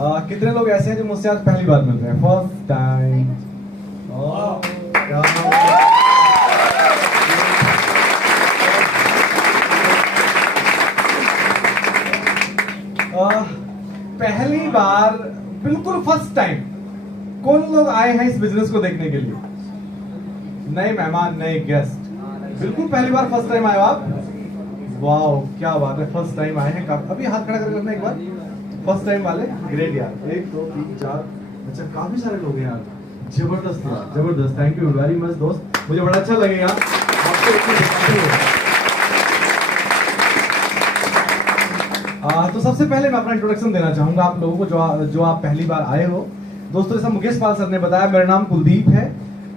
कितने लोग ऐसे हैं जो मुझसे आज पहली बार मिल रहे हैं, फर्स्ट टाइम? पहली बार, बिल्कुल फर्स्ट टाइम। कौन लोग आए हैं इस बिजनेस को देखने के लिए? नए मेहमान, नए गेस्ट, बिल्कुल पहली बार फर्स्ट टाइम आए हो आप? वाओ, क्या बात है, फर्स्ट टाइम आए हैं। अभी हाथ खड़ा कर करना एक बार, फर्स्ट टाइम वाले। ग्रेट यार, 1 2 3 4, अच्छा काफी सारे लोग हैं यार, जबरदस्त यार, जबरदस्त। थैंक यू वेरी मच दोस्त, मुझे बड़ा अच्छा लगेगा आपको तो सबसे पहले मैं अपना इंट्रोडक्शन देना चाहूंगा आप लोगों को जो आप पहली बार आए हो। दोस्तों, जैसा मुकेश पाल सर ने बताया, मेरा नाम कुलदीप है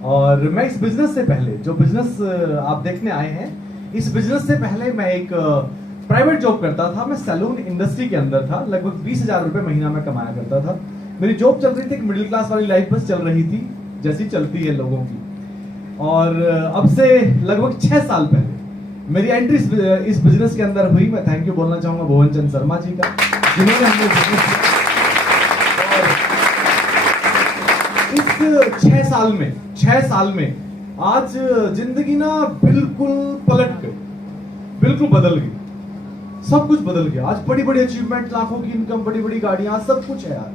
और मैं इस बिजनेस से पहले, जो बिजनेस आप देखने आए हैं, इस बिजनेस से पहले मैं एक प्राइवेट जॉब करता था। मैं सैलून इंडस्ट्री के अंदर था, लगभग 20,000 रुपए महीना में कमाया करता था। मेरी जॉब चल रही थी, एक मिडिल क्लास वाली लाइफ बस चल रही थी, जैसी चलती है लोगों की। और अब से लगभग 6 साल पहले मेरी एंट्री इस बिजनेस के अंदर हुई। मैं थैंक यू बोलना चाहूंगा भुवन चंद शर्मा जी का, जिन्होंने हमें इस 6 साल में आज जिंदगी ना बिल्कुल पलट गई, बिल्कुल बदल गई, सब कुछ बदल गया। आज बड़ी बड़ी अचीवमेंट, लाखों की इनकम, बड़ी बड़ी गाड़ियां, सब कुछ है यार।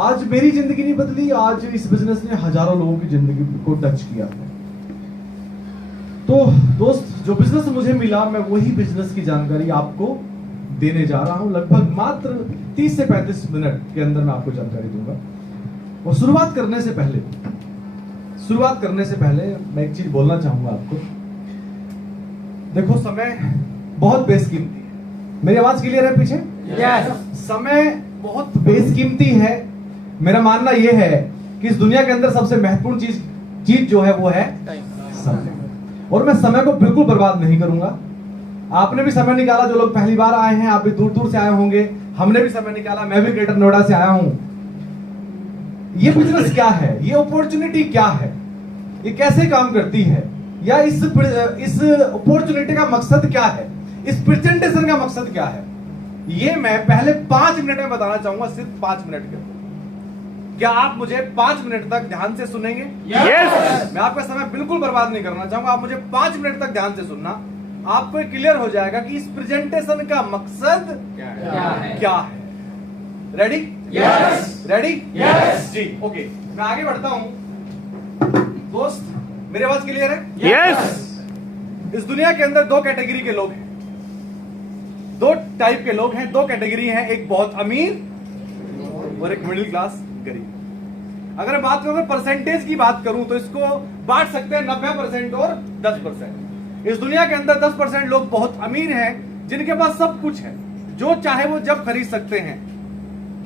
आज मेरी जिंदगी नहीं बदली, आज इस बिजनेस ने हजारों लोगों की जिंदगी को टच किया है। तो दोस्त, जो बिजनेस मुझे मिला, मैं वही बिजनेस की जानकारी आपको देने जा रहा हूं। लगभग मात्र 30 से 35 मिनट के अंदर मैं आपको जानकारी दूंगा। और शुरुआत करने से पहले मैं एक चीज बोलना चाहूंगा आपको। देखो, समय बहुत बेशकीमती है। मेरी आवाज क्लियर है पीछे? Yes. समय बहुत बेशकीमती है। मेरा मानना यह है कि इस दुनिया के अंदर सबसे महत्वपूर्ण चीज जो है वो है समय। और मैं समय को बिल्कुल बर्बाद नहीं करूंगा। आपने भी समय निकाला, जो लोग पहली बार आए हैं, आप भी दूर दूर से आए होंगे, हमने भी समय निकाला। मैं भी ग्रेटर नोएडा से आया हूं। ये बिजनेस क्या है, ये अपॉर्चुनिटी क्या है, ये कैसे काम करती है, या इस अपॉर्चुनिटी का मकसद क्या है, इस प्रेजेंटेशन का मकसद क्या है, ये मैं पहले 5 मिनट में बताना चाहूंगा। सिर्फ 5 मिनट के। क्या आप मुझे 5 मिनट तक ध्यान से सुनेंगे? Yes. मैं आपका समय बिल्कुल बर्बाद नहीं करना चाहूंगा। आप मुझे 5 मिनट तक ध्यान से सुनना। आपको क्लियर हो जाएगा कि इस प्रेजेंटेशन का मकसद क्या है। रेडी? Yes. रेडी? Yes. जी, ओके। मैं आगे बढ़ता हूं। दोस्त, मेरी आवाज क्लियर है? Yes. इस दुनिया के अंदर 2 कैटेगरी के लोग हैं, 2 टाइप के लोग हैं, 2 कैटेगरी हैं। एक बहुत अमीर और एक मिडिल क्लास गरीब। अगर मैं बात करूं, परसेंटेज की बात करूं, तो इसको बांट सकते हैं 90% और 10%। इस दुनिया के अंदर 10% लोग बहुत अमीर हैं, जिनके पास सब कुछ है, जो चाहे वो जब खरीद सकते हैं,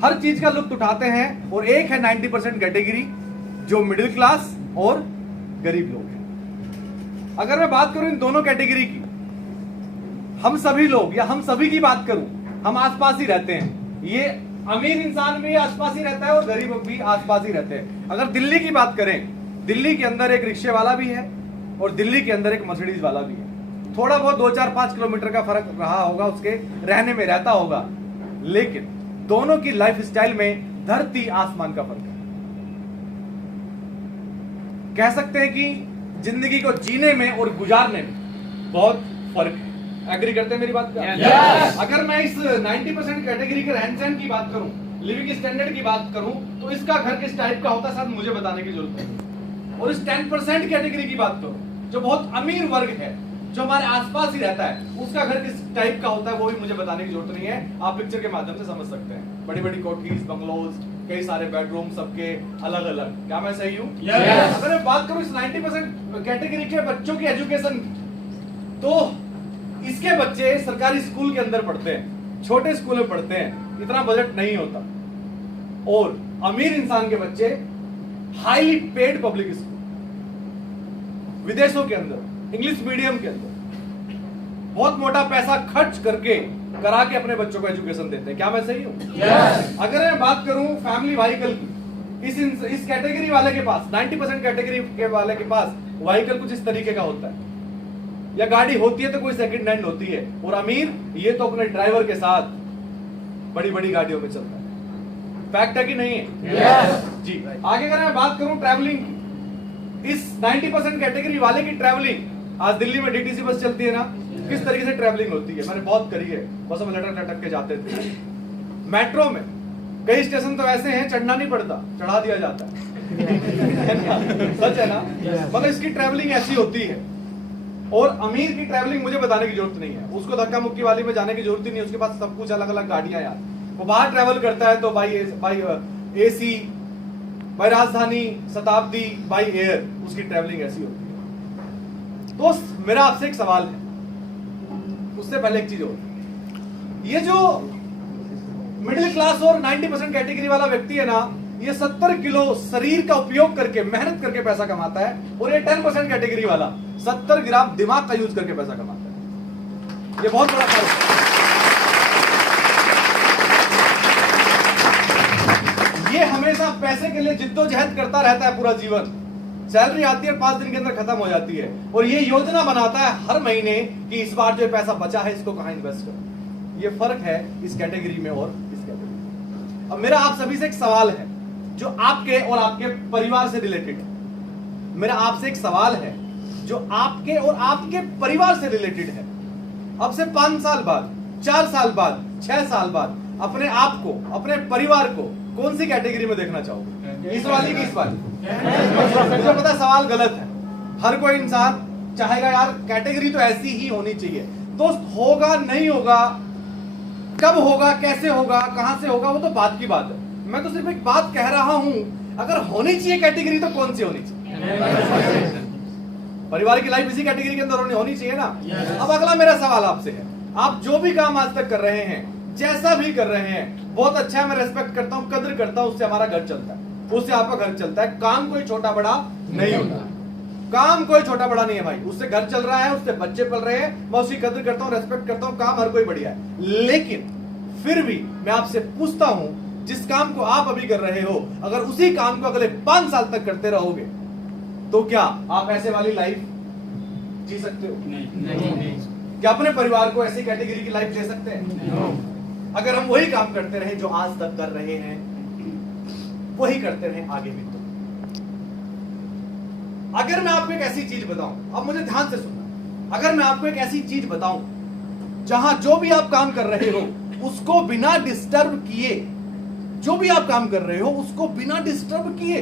हर चीज का लुत्फ उठाते हैं। और एक है 90% कैटेगरी, जो मिडिल क्लास और गरीब लोग हैं। अगर मैं बात करूं इन दोनों कैटेगरी की, हम सभी लोग, या हम सभी की बात करूं, हम आसपास ही रहते हैं। ये अमीर इंसान भी आसपास ही रहता है और गरीब भी आसपास ही रहते हैं। अगर दिल्ली की बात करें, दिल्ली के अंदर एक रिक्शे वाला भी है और दिल्ली के अंदर एक मर्सिडीज वाला भी है। थोड़ा बहुत 2 4 5 किलोमीटर का फर्क रहा होगा, उसके रहने में रहता होगा, लेकिन दोनों की लाइफ स्टाइल में धरती आसमान का फर्क है। कह सकते हैं कि जिंदगी को जीने में और गुजारने में बहुत फर्क है। एग्री करते हैं मेरी बात पे? Yes. अगर मैं इस 90% कैटेगरी के रहन सहन की बात करूं, लिविंग स्टैंडर्ड की बात करूं, तो इसका घर किस टाइप का होता है शायद मुझे बताने की जरूरत है। और इस 10% कैटेगरी की बात करूं, जो बहुत अमीर वर्ग है, जो हमारे आसपास ही रहता है, उसका घर किस टाइप का होता है वो भी मुझे बताने की जरूरत नहीं है। आप पिक्चर के माध्यम से समझ सकते हैं। बड़ी बड़ी कोठीज, बंगलोज, कई सारे बेडरूम, सबके अलग अलग। क्या मैं सही हूं? Yes. अगर मैं बात करूं इस 90% कैटेगरी के बच्चों की एजुकेशन, तो इसके बच्चे सरकारी स्कूल के अंदर पढ़ते हैं, छोटे स्कूल में पढ़ते हैं, इतना बजट नहीं होता। और अमीर इंसान के बच्चे हाईली पेड पब्लिक स्कूल, विदेशों के अंदर, इंग्लिश मीडियम के अंदर बहुत मोटा पैसा खर्च करके करा के अपने बच्चों को एजुकेशन देते हैं। क्या मैं सही हूं? Yes. अगर मैं बात करूं फैमिली व्हीकल की, इस कैटेगरी वाले के पास, 90% कैटेगरी के वाले के पास व्हीकल कुछ इस तरीके का होता है, या गाड़ी होती है तो कोई सेकंड हैंड होती है। और अमीर ये तो अपने ड्राइवर के साथ बड़ी बड़ी गाड़ियों में चलता है। फैक्ट है कि नहीं है? यस। जी। आगे अगर मैं बात करूं ट्रैवलिंग की, इस 90% कैटेगरी वाले की ट्रैवलिंग, आज दिल्ली में डीटीसी बस चलती है ना, किस तरीके से ट्रैवलिंग होती है, मैंने बहुत करी है, बसों में लटक लटक के जाते थे। मेट्रो में कई स्टेशन तो ऐसे हैं चढ़ना नहीं पड़ता, चढ़ा दिया जाता है सच है ना? मतलब इसकी ट्रैवलिंग ऐसी होती है। और अमीर की ट्रैवलिंग मुझे बताने की जरूरत नहीं है, उसको धक्का मुक्की वाली में जाने की जरूरत ही नहीं है, उसके पास सब कुछ अलग अलग गाड़ियां यार। वो बाहर ट्रैवल करता है तो बाई एसी, बाई राजधानी, शताब्दी, बाई एयर, उसकी ट्रैवलिंग ऐसी होती है। तो मेरा आपसे एक सवाल है, उससे पहले एक चीज और, ये जो मिडिल क्लास और 90% कैटेगरी वाला व्यक्ति है ना, ये 70 किलो शरीर का उपयोग करके, मेहनत करके पैसा कमाता है, और ये 10% कैटेगरी वाला 70 ग्राम दिमाग का यूज करके पैसा कमाता है। ये बहुत बड़ा फर्क है। ये हमेशा पैसे के लिए जिद्दोजहद करता रहता है पूरा जीवन, सैलरी आती है 5 दिन के अंदर खत्म हो जाती है, और ये योजना बनाता है हर महीने कि इस बार जो पैसा बचा है इसको कहां इन्वेस्ट करो। ये फर्क है इस कैटेगरी में और इस कैटेगरी में। अब मेरा आप सभी से एक सवाल है जो आपके और आपके परिवार से रिलेटेड है। मेरा आपसे एक सवाल है जो आपके और आपके परिवार से रिलेटेड है। अब से 5 साल बाद, 4 साल बाद, 6 साल बाद अपने आप को, अपने परिवार को कौन सी कैटेगरी में देखना चाहोगे? इस वाली की इस वाली? मुझे पता है सवाल गलत है। हर कोई इंसान चाहेगा यार कैटेगरी तो ऐसी ही होनी चाहिए। दोस्त, होगा नहीं होगा, कब होगा, कैसे होगा, कहां से होगा, वो तो बात की बात है। मैं तो सिर्फ एक बात कह रहा हूं, अगर होनी चाहिए कैटेगरी तो कौन सी होनी चाहिए? परिवार की लाइफ इसी कैटेगरी के अंदर होनी चाहिए ना। अब अगला मेरा सवाल आपसे है, आप जो भी काम आज तक कर रहे हैं, जैसा भी कर रहे हैं, बहुत अच्छा है, मैं रेस्पेक्ट करता हूं, कदर करता हूं, उससे हमारा घर चलता है, उससे आपका घर चलता है। काम कोई छोटा बड़ा नहीं होता, काम कोई छोटा बड़ा नहीं है भाई, उससे घर चल रहा है, उससे बच्चे पल रहे हैं, मैं उसकी कदर करता हूं, रेस्पेक्ट करता हूं, काम हर कोई बढ़िया है। लेकिन फिर भी मैं आपसे पूछता हूं, जिस काम को आप अभी कर रहे हो, अगर उसी काम को अगले 5 साल तक करते रहोगे तो क्या आप ऐसे वाली लाइफ जी सकते हो? नहीं। क्या अपने परिवार को ऐसी कैटेगरी की लाइफ दे सकते हैं? अगर हम वही काम करते रहे जो आज तक कर रहे हैं, वही करते रहे आगे भी। तो अगर मैं आपको एक ऐसी चीज बताऊं, अब मुझे ध्यान से सुनना, अगर मैं आपको एक ऐसी चीज बताऊं जहां जो भी आप काम कर रहे हो उसको बिना डिस्टर्ब किए, जो भी आप काम कर रहे हो उसको बिना डिस्टर्ब किए,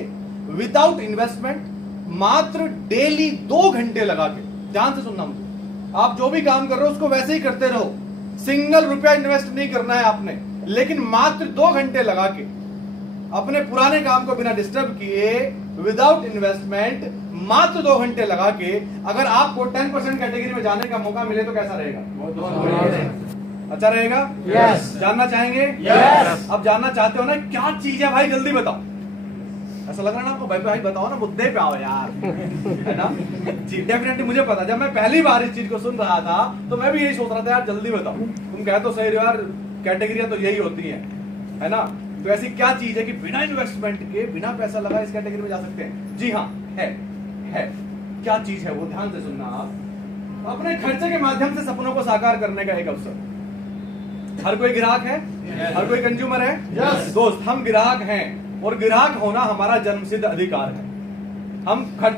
विदाउट इन्वेस्टमेंट, मात्र डेली 2 घंटे लगा के, ध्यान से सुनना मुझे, आप जो भी काम कर रहे हो उसको वैसे ही करते रहो, सिंगल रुपया इन्वेस्ट नहीं करना है आपने, लेकिन मात्र 2 घंटे लगा के अपने पुराने काम को बिना डिस्टर्ब किए, विदाउट इन्वेस्टमेंट, मात्र 2 घंटे लगा के अगर आपको 10% कैटेगरी में जाने का मौका मिले तो कैसा रहेगा? अच्छा रहेगा? यस। जानना चाहेंगे? यस। अब जानना चाहते हो ना, क्या चीज है भाई, जल्दी बताओ। ऐसा लग रहा है ना आपको, भाई बताओ ना, मुद्दे पे आओ यार, है ना? जी, डेफिनेटली मुझे पता, जब मैं पहली बार इस चीज को सुन रहा था तो मैं भी यही सोच रहा था यार जल्दी बताओ। तुम कह तो सही रहे हो यार, कैटेगरियां तो यही होती हैं, है ना? तो ऐसी क्या चीज है कि बिना इन्वेस्टमेंट के, बिना पैसा लगा इस कैटेगरी में जा सकते हैं? जी हाँ, है। क्या चीज है वो? ध्यान से सुनना आप। अपने खर्चे के माध्यम से सपनों को साकार करने का एक अवसर। हर कोई ग्राहक है, हर कोई कंज्यूमर है। दोस्त, हम ग्राहक हैं, और ग्राहक होना हमारा जन्मसिद्ध अधिकार है।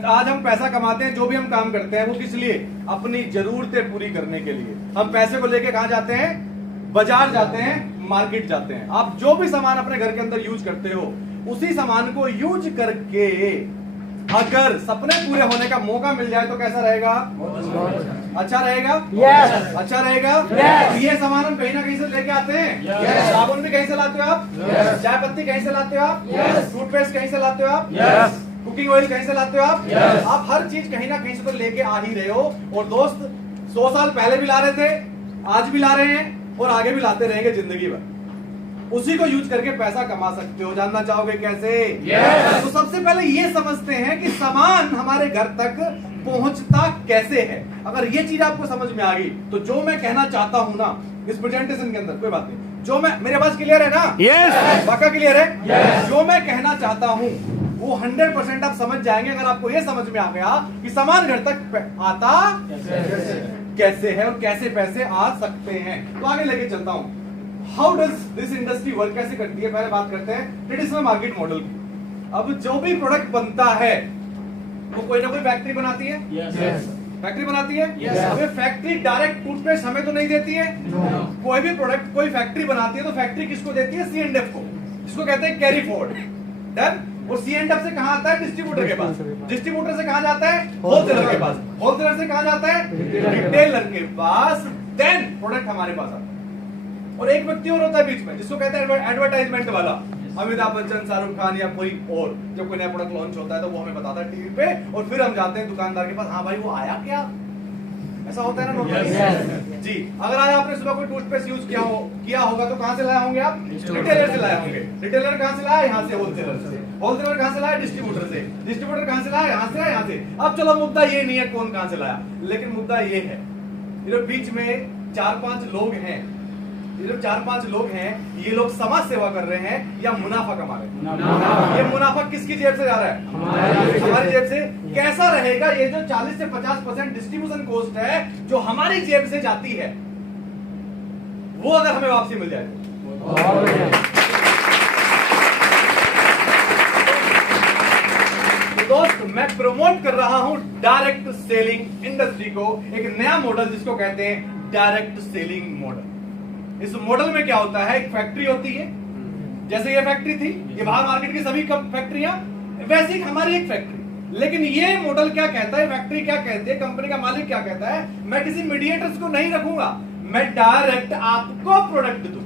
आज हम पैसा कमाते हैं, जो भी हम काम करते हैं वो किस लिए? अपनी जरूरतें पूरी करने के लिए। हम पैसे को लेके कहां जाते हैं? बाजार जाते हैं, मार्केट जाते हैं। आप जो भी सामान अपने घर के अंदर यूज करते हो, उसी सामान को यूज करके अगर सपने पूरे होने का मौका मिल जाए तो कैसा रहेगा? अच्छा रहेगा? यस। अच्छा रहेगा? यस। ये सामान हम कहीं ना कहीं से लेके आते हैं। यस। साबुन भी कहीं से लाते हो आप? यस। चाय पत्ती कहीं से लाते हो आप? यस। टूथपेस्ट कहीं से लाते हो आप? यस। कुकिंग ऑयल कहीं से लाते हो आप? यस। आप हर चीज कहीं ना कहीं से तो लेके आ ही रहे हो। और दोस्त, 100 साल पहले भी ला रहे थे, आज भी ला रहे हैं, और आगे भी लाते रहेंगे जिंदगी भर। उसी को यूज करके पैसा कमा सकते हो। जानना चाहोगे कैसे? Yes. तो सबसे पहले ये समझते हैं कि सामान हमारे घर तक पहुंचता कैसे है। अगर ये चीज आपको समझ में आ गई तो जो मैं कहना चाहता हूं ना इस प्रेजेंटेशन के अंदर, कोई बात नहीं, जो मैं, मेरे पास क्लियर है ना? Yes. पक्का क्लियर है? Yes. जो मैं कहना चाहता हूं वो 100% आप समझ जाएंगे अगर आपको ये समझ में आ गया कि सामान घर तक आता कैसे है और कैसे पैसे आ सकते हैं। तो आगे लेके चलता हूं। How does this industry work, कैसे करती है? पहले बात करते हैं ट्रेडिशनल मार्केट मॉडल की। अब जो भी प्रोडक्ट बनता है वो कोई ना कोई फैक्ट्री बनाती है, फैक्ट्री बनाती है। अब ये फैक्ट्री डायरेक्ट टूथपेस्ट हमें तो नहीं देती है। कोई भी प्रोडक्ट कोई फैक्ट्री बनाती है तो फैक्ट्री किसको देती है? C&F को, जिसको कहते हैं कैरी फॉरवर्ड। डन। और C&F से कहां आता है? डिस्ट्रीब्यूटर के पास। डिस्ट्रीब्यूटर से कहां जाता है? होलसेलर के पास। होलसेलर से कहां जाता है? रिटेलर के पास। देन प्रोडक्ट हमारे पास आता है। और एक व्यक्ति और होता है बीच में, जिसको कहते हैं एडवर्टाइजमेंट वाला। अमिताभ बच्चन, शाहरुख खान या कोई और जब कोई नया प्रोडक्ट लॉन्च होता है तो वो हमें बताता है टीवी पे, और फिर हम जाते हैं दुकानदार के पास, हाँ भाई वो आया क्या? ऐसा होता है ना नॉर्मली। जी, अगर आज आपने सुबह कोई टूथपेस्ट यूज किया होगा तो कहां से लाए होंगे आप? रिटेलर से लाए होंगे। रिटेलर कहां से लाया? यहाँ से। होलसेलर से। होलसेलर कहां से लाया? डिस्ट्रीब्यूटर से। डिस्ट्रीब्यूटर कहां से लाया? यहाँ से, यहाँ से। अब चलो मुद्दा ये नहीं है कौन कहां से लाया, लेकिन मुद्दा ये है ये बीच में 4-5 लोग हैं, ये जो 4-5 लोग हैं, ये लोग समाज सेवा कर रहे हैं या मुनाफा कमा रहे हैं? ये मुनाफा किसकी जेब से जा रहा है? हमारी जेब से। कैसा रहेगा ये जो 40 से 50% डिस्ट्रीब्यूशन कॉस्ट है जो हमारी जेब से जाती है, वो अगर हमें वापसी मिल जाए तो दोस्त, मैं प्रमोट कर रहा हूं डायरेक्ट सेलिंग इंडस्ट्री को, एक नया मॉडल जिसको कहते हैं डायरेक्ट सेलिंग मॉडल। इस मॉडल में क्या होता है? एक फैक्ट्री होती है, जैसे ये फैक्ट्री थी, ये बाहर मार्केट की सभी फैक्ट्रियां, वैसे ही हमारी एक फैक्ट्री। लेकिन ये मॉडल क्या कहता है, फैक्ट्री क्या कहती है, कंपनी का मालिक क्या कहता है? मैं किसी मीडिएटर्स को नहीं रखूंगा, मैं डायरेक्ट आपको प्रोडक्ट दूं।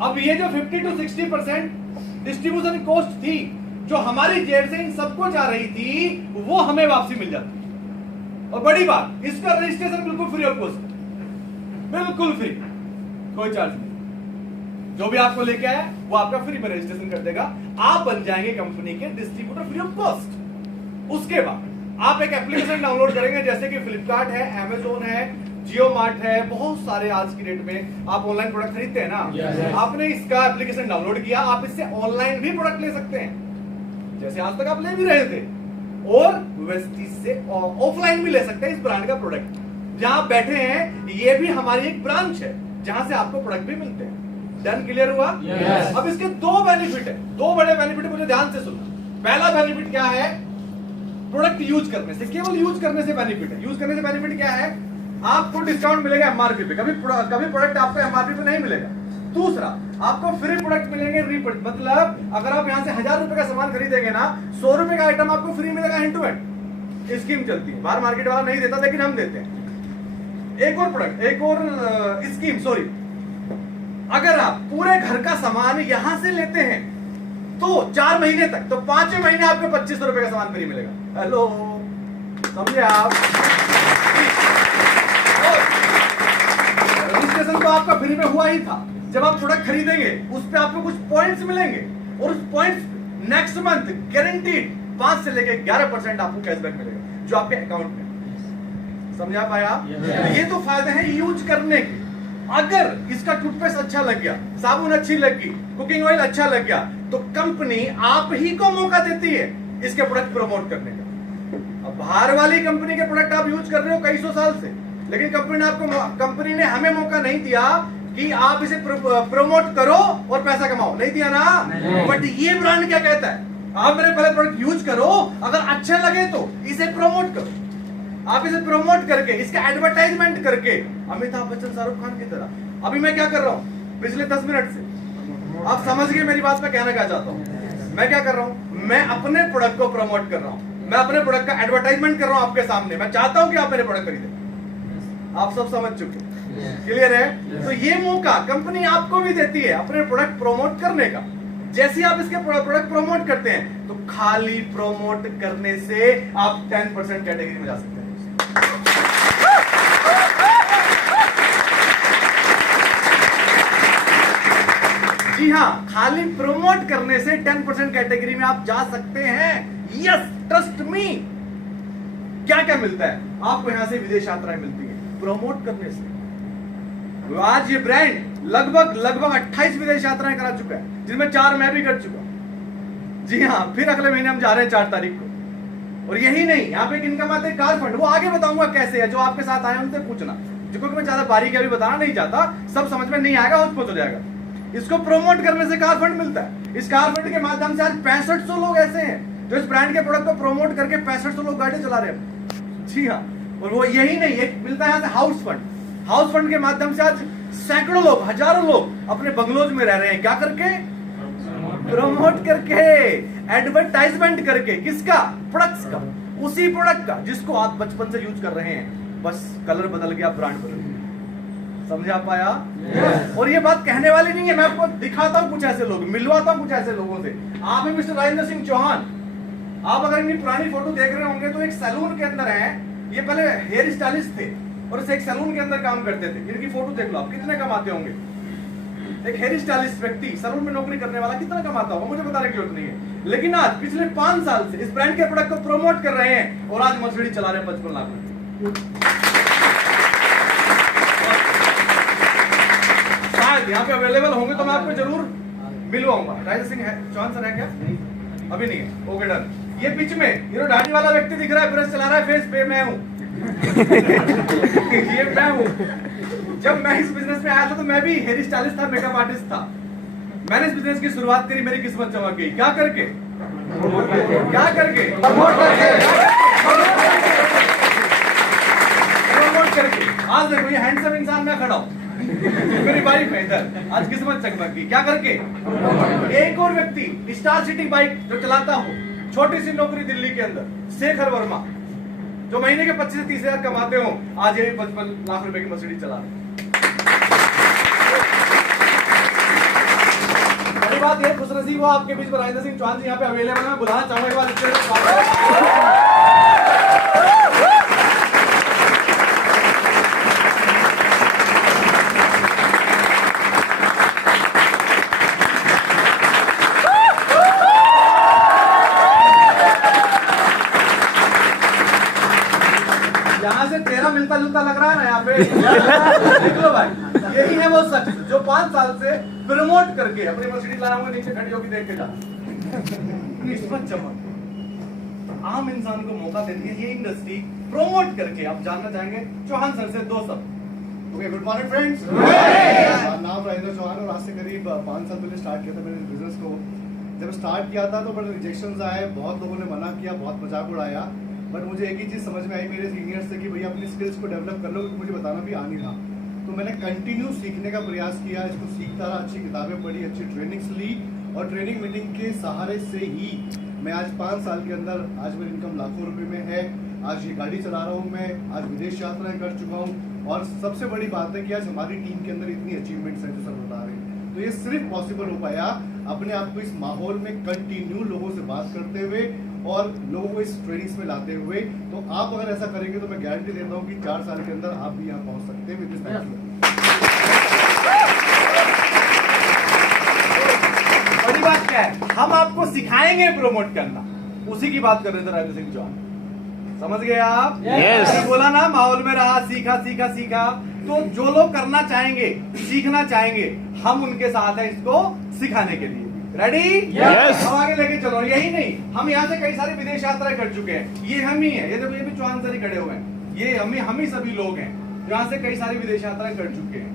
अब ये जो 50 to 60% डिस्ट्रीब्यूशन कॉस्ट थी जो हमारी जेब से इन सबको जा रही थी, वो हमें वापसी मिल जाती। और बड़ी बात, इसका रजिस्ट्रेशन बिल्कुल फ्री ऑफ कॉस्ट, बिल्कुल फ्री, कोई चार्ज नहीं। जो भी आपको लेके आया वो आपका फ्री में रजिस्ट्रेशन कर देगा, आप बन जाएंगे कंपनी के डिस्ट्रीब्यूटर फ्री ऑफ कॉस्ट। उसके बाद आप एक एप्लीकेशन डाउनलोड करेंगे, जैसे कि फ्लिपकार्ट है, अमेजोन है, जियो मार्ट है, बहुत सारे आज की डेट में आप ऑनलाइन प्रोडक्ट खरीदते हैं ना। आपने इसका एप्लीकेशन डाउनलोड किया, आप इससे ऑनलाइन भी प्रोडक्ट ले सकते हैं, जैसे आज तक आप ले भी रहे थे, और वैसे से ऑफलाइन भी ले सकते हैं इस ब्रांड का प्रोडक्ट। जहां बैठे हैं ये भी हमारी एक ब्रांच है जहां से आपको प्रोडक्ट भी मिलते हैं। डन, क्लियर हुआ? अब इसके 2 बेनिफिट है, 2 बड़े बेनिफिट, मुझे ध्यान से सुनना। पहला बेनिफिट क्या है? प्रोडक्ट यूज करने से, केवल यूज करने से बेनिफिट है। यूज करने से बेनिफिट क्या है? आपको डिस्काउंट मिलेगा एमआरपी पे, कभी प्रोडक्ट आपको एमआरपी पे नहीं मिलेगा। दूसरा, आपको फ्री प्रोडक्ट मिलेंगे रीप्रोडक्ट, मतलब अगर आप यहां से 1000 रुपए का सामान खरीदेंगे ना, 100 रुपए का आइटम आपको फ्री मिलेगा हैंड टू हैंड। स्कीम चलती है, बाहर मार्केट वाला नहीं देता, लेकिन हम देते हैं। एक और प्रोडक्ट, एक और स्कीम, सॉरी, अगर आप पूरे घर का सामान यहां से लेते हैं तो 4 महीने तक, तो 5वें महीने आपको 2500 रुपए का सामान फ्री मिलेगा। हेलो, समझे आप? रजिस्ट्रेशन तो आपका फ्री में हुआ ही था। जब आप प्रोडक्ट खरीदेंगे उस पे आपको कुछ पॉइंट्स मिलेंगे, और उस पॉइंट्स नेक्स्ट मंथ गारंटीड 5 से लेकर 11% आपको कैशबैक मिलेगा जो आपके अकाउंट में। समझा पाया? ये तो फायदे हैं यूज करने के। अगर इसका टूथपेस्ट अच्छा लग गया, साबुन अच्छी लगी, कुकिंग ऑयल अच्छा लग गया, तो कंपनी आप ही को मौका देती है इसके प्रोडक्ट प्रमोट करने का। अब बाहर वाली कंपनी के प्रोडक्ट आप यूज कर रहे हो कई सौ साल से, लेकिन कंपनी ने हमें मौका नहीं दिया कि आप इसे प्रमोट करो और पैसा कमाओ, नहीं दिया ना। बट ये ब्रांड क्या कहता है? आप मेरे पहले प्रोडक्ट यूज करो, अगर अच्छे लगे तो इसे प्रमोट करो। आप इसे प्रमोट करके, इसका एडवर्टाइजमेंट करके, अमिताभ बच्चन, शाहरुख खान की तरह। अभी मैं क्या कर रहा हूं पिछले 10 मिनट से, आप समझ गए मेरी बात, मैं कहना क्या चाहता हूं। मैं क्या कर रहा हूं? मैं अपने प्रोडक्ट को प्रमोट कर रहा हूं, मैं अपने प्रोडक्ट का एडवर्टाइजमेंट कर रहा हूं आपके सामने। मैं चाहता हूं कि आप मेरे प्रोडक्ट खरीदें। आप सब समझ चुके, क्लियर है? तो ये मौका कंपनी आपको भी देती है अपने प्रोडक्ट प्रमोट करने का। जैसे आप इसके प्रोडक्ट प्रमोट करते हैं तो खाली प्रमोट करने से आप 10% कैटेगरी में जा सकते हैं। जी हाँ, खाली प्रमोट करने से 10% कैटेगरी में आप जा सकते हैं। Yes, trust me. क्या क्या मिलता है आपको? यहां से विदेश यात्राएं मिलती है प्रमोट करने से। आज ये ब्रांड लगभग 28 विदेश यात्राएं करा चुका है, जिसमें 4 मैं भी कर चुका। जी हाँ, फिर अगले महीने हम जा रहे हैं 4 तारीख को। और यही नहीं, यहाँ पे एक इनकम आते कार फंड, वो आगे बताऊंगा कैसे है। जो आपके साथ आए उनसे पूछना, क्योंकि मैं ज्यादा बारीकी अभी बताना नहीं चाहता, सब समझ में नहीं आएगा, हो जाएगा। इसको प्रमोट करने से कार फंड मिलता है। इस कार फंड के माध्यम से आज 6500 लोग ऐसे हैं जो इस ब्रांड के प्रोडक्ट को प्रमोट करके 6500 लोग गाड़ी चला रहे हैं। जी हाँ, और वो यही नहीं, एक मिलता है यहाँ से हाउस फंड। हाउस फंड के माध्यम से आज सैकड़ों लोग, हजारों लोग अपने बंगलोज में रह रहे हैं। क्या करके? प्रमोट करके, एडवर्टाइजमेंट करके। किसका? प्रोडक्ट्स का, उसी प्रोडक्ट का जिसको आप बचपन से यूज कर रहे हैं, बस कलर बदल गया, ब्रांड बदल गया। समझा पाया? yes. और ये बात कहने वाली नहीं है, मैं आपको दिखाता हूं कुछ ऐसे लोग, मिलवाता हूं कुछ ऐसे लोगों से। आप हैं मिस्टर राजेंद्र सिंह चौहान। आप अगर इनकी पुरानी फोटो देख रहे होंगे तो एक सैलून के अंदर है। ये पहले हेयर स्टाइलिस्ट थे और इस एक सैलून के अंदर काम करते थे। इनकी फोटो देख लो आप, कितने कमाते होंगे। एक हेयर स्टाइलिस्ट व्यक्ति सैलून में नौकरी करने वाला कितना कमाता होगा मुझे बताने की जरूरत नहीं है। लेकिन आज पिछले 5 साल से इस ब्रांड के प्रोडक्ट को प्रमोट कर रहे हैं और आज मर्सिडीज चला रहे हैं 55 लाख में। यहाँ पे अवेलेबल होंगे तो मैं आपको जरूर मिलवाऊंगा। राजेंद्र सिंह चौहान सर है क्या? अभी नहीं है, ओके डन। ये बीच में ये दाढ़ी वाला व्यक्ति दिख रहा है, ब्रश चला रहा है फेस पे, मैं हूँ। ये मैं हूँ। जब मैं इस बिजनेस में आया था तो मैं भी हेयर स्टाइलिस्ट था, मेकअप आर्टिस्ट था। मैंने इस बिजनेस की शुरुआत करी, मेरी किस्मत चमक गई। क्या करके? क्या करके? प्रमोट करके। आज देखो ये हैंडसम इंसान मैं खड़ा हूँ, मेरी वाइफ है इधर, आज किस्मत चकमक गई। क्या करके? एक और व्यक्ति स्टार सिटी बाइक जो चलाता हो, छोटी सी नौकरी दिल्ली के अंदर, शेखर वर्मा, जो महीने के 25 से 30 हजार कमाते हो, आज ये भी 55 लाख रुपए की मर्सिडीज चला रहे। बड़ी बात है, खुश नसीब हो आपके बीच में राजेंद्र सिंह चौहान जी यहाँ पे अवेलेबल है। मैं बुलाना चाहूंगा एक बार। यहाँ से तेरा मिलता जुलता लग रहा है ना यहाँ पे। देख लो भाई, यही है वो सच जो 5 साल से प्रमोट करके अपनी मर्सिडीज ला रहा हूँ, नीचे खड़ी होगी देख के जा। किस्मत चमक आम इंसान को मौका देती है ये इंडस्ट्री प्रमोट करके। आप जानना चाहेंगे चौहान सर से 2 शब्द। Okay, good morning friends. नाम राजेंद्र चौहान और आज से करीब 5 साल पहले स्टार्ट किया था मैंने बिजनेस को। जब स्टार्ट किया था तो बड़े रिजेक्शंस आए, बहुत लोगों ने मना किया, बहुत मजाक उड़ाया। बट मुझे एक ही चीज़ समझ में आई मेरे सीनियर्स से कि भैया अपनी स्किल्स को डेवलप कर लो, क्योंकि मुझे बताना भी आ नहीं रहा। तो मैंने कंटिन्यू सीखने का प्रयास किया, इसको सीखता रहा, अच्छी किताबें पढ़ी, अच्छी ट्रेनिंग्स ली और ट्रेनिंग मीटिंग के सहारे से ही मैं आज 5 साल के अंदर, आज मेरी इनकम लाखों रुपए में है। आज ये गाड़ी चला रहा हूँ मैं, आज विदेश यात्राएं कर चुका हूँ और सबसे बड़ी बात है कि आज हमारी टीम के अंदर इतनी अचीवमेंट्स हैं जो सर बता रहे हैं। तो ये सिर्फ पॉसिबल हो पाया अपने आप को इस माहौल में कंटिन्यू लोगों से बात करते हुए और लोगों को इस ट्रेनिंग्स में लाते हुए। तो आप अगर ऐसा करेंगे तो मैं गारंटी देता हूँ कि 4 साल के अंदर आप भी यहाँ पहुँच सकते हैं। विद दिस बड़ी बात क्या है, हम आपको सिखाएंगे प्रमोट करना, उसी की बात कर रहे थे राजेंद्र सिंह चौहान। समझ गए आप? yes. बोला ना, माहौल में रहा, सीखा सीखा सीखा। तो जो लोग करना चाहेंगे, सीखना चाहेंगे, हम उनके साथ हैं इसको सिखाने के लिए। रेडी? yes. हम आगे लेके चलो। यही नहीं, हम यहाँ से कई सारी विदेश यात्राएं कर चुके हैं। ये हम ही है, ये देखो, ये भी चौहान सर ही खड़े हुए हैं। ये हम ही सभी लोग हैं यहाँ से कई सारी विदेश यात्राएं कर चुके हैं।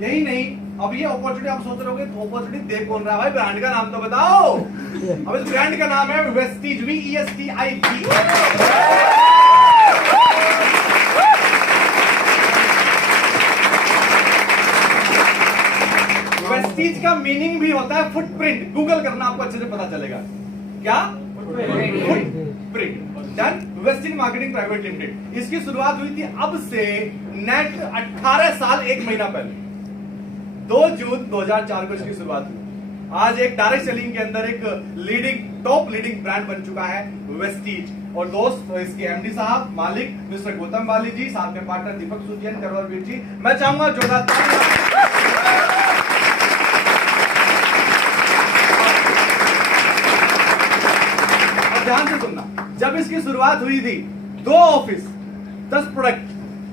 यही नहीं, अब ये अपॉर्चुनिटी आप सोच रहे होगे तो अपॉर्चुनिटी दे कौन रहा है भाई? ब्रांड का नाम तो बताओ। अब इस ब्रांड का नाम है वेस्टीज, VESTIG। वेस्टीज का मीनिंग भी होता है फुटप्रिंट। गूगल करना, आपको अच्छे से पता चलेगा। क्या? Footprint. Done. Vestige marketing private limited, इसकी शुरुआत हुई थी अब से नेट 18 साल 1 महीना पहले, 2 जून 2004 को इसकी शुरुआत हुई। आज एक डायरेक्ट सेलिंग के अंदर एक टॉप लीडिंग ब्रांड बन चुका है वेस्टीज। और दोस्त इसके एमडी साहब, मालिक मिस्टर गौतम बाली जी, साथ में पार्टनर दीपक सूजियन, करवरवीर जी। मैं चाहूंगा जोरदार ध्यान से सुनना। जब इसकी शुरुआत हुई थी, 2 ऑफिस, 10 प्रोडक्ट,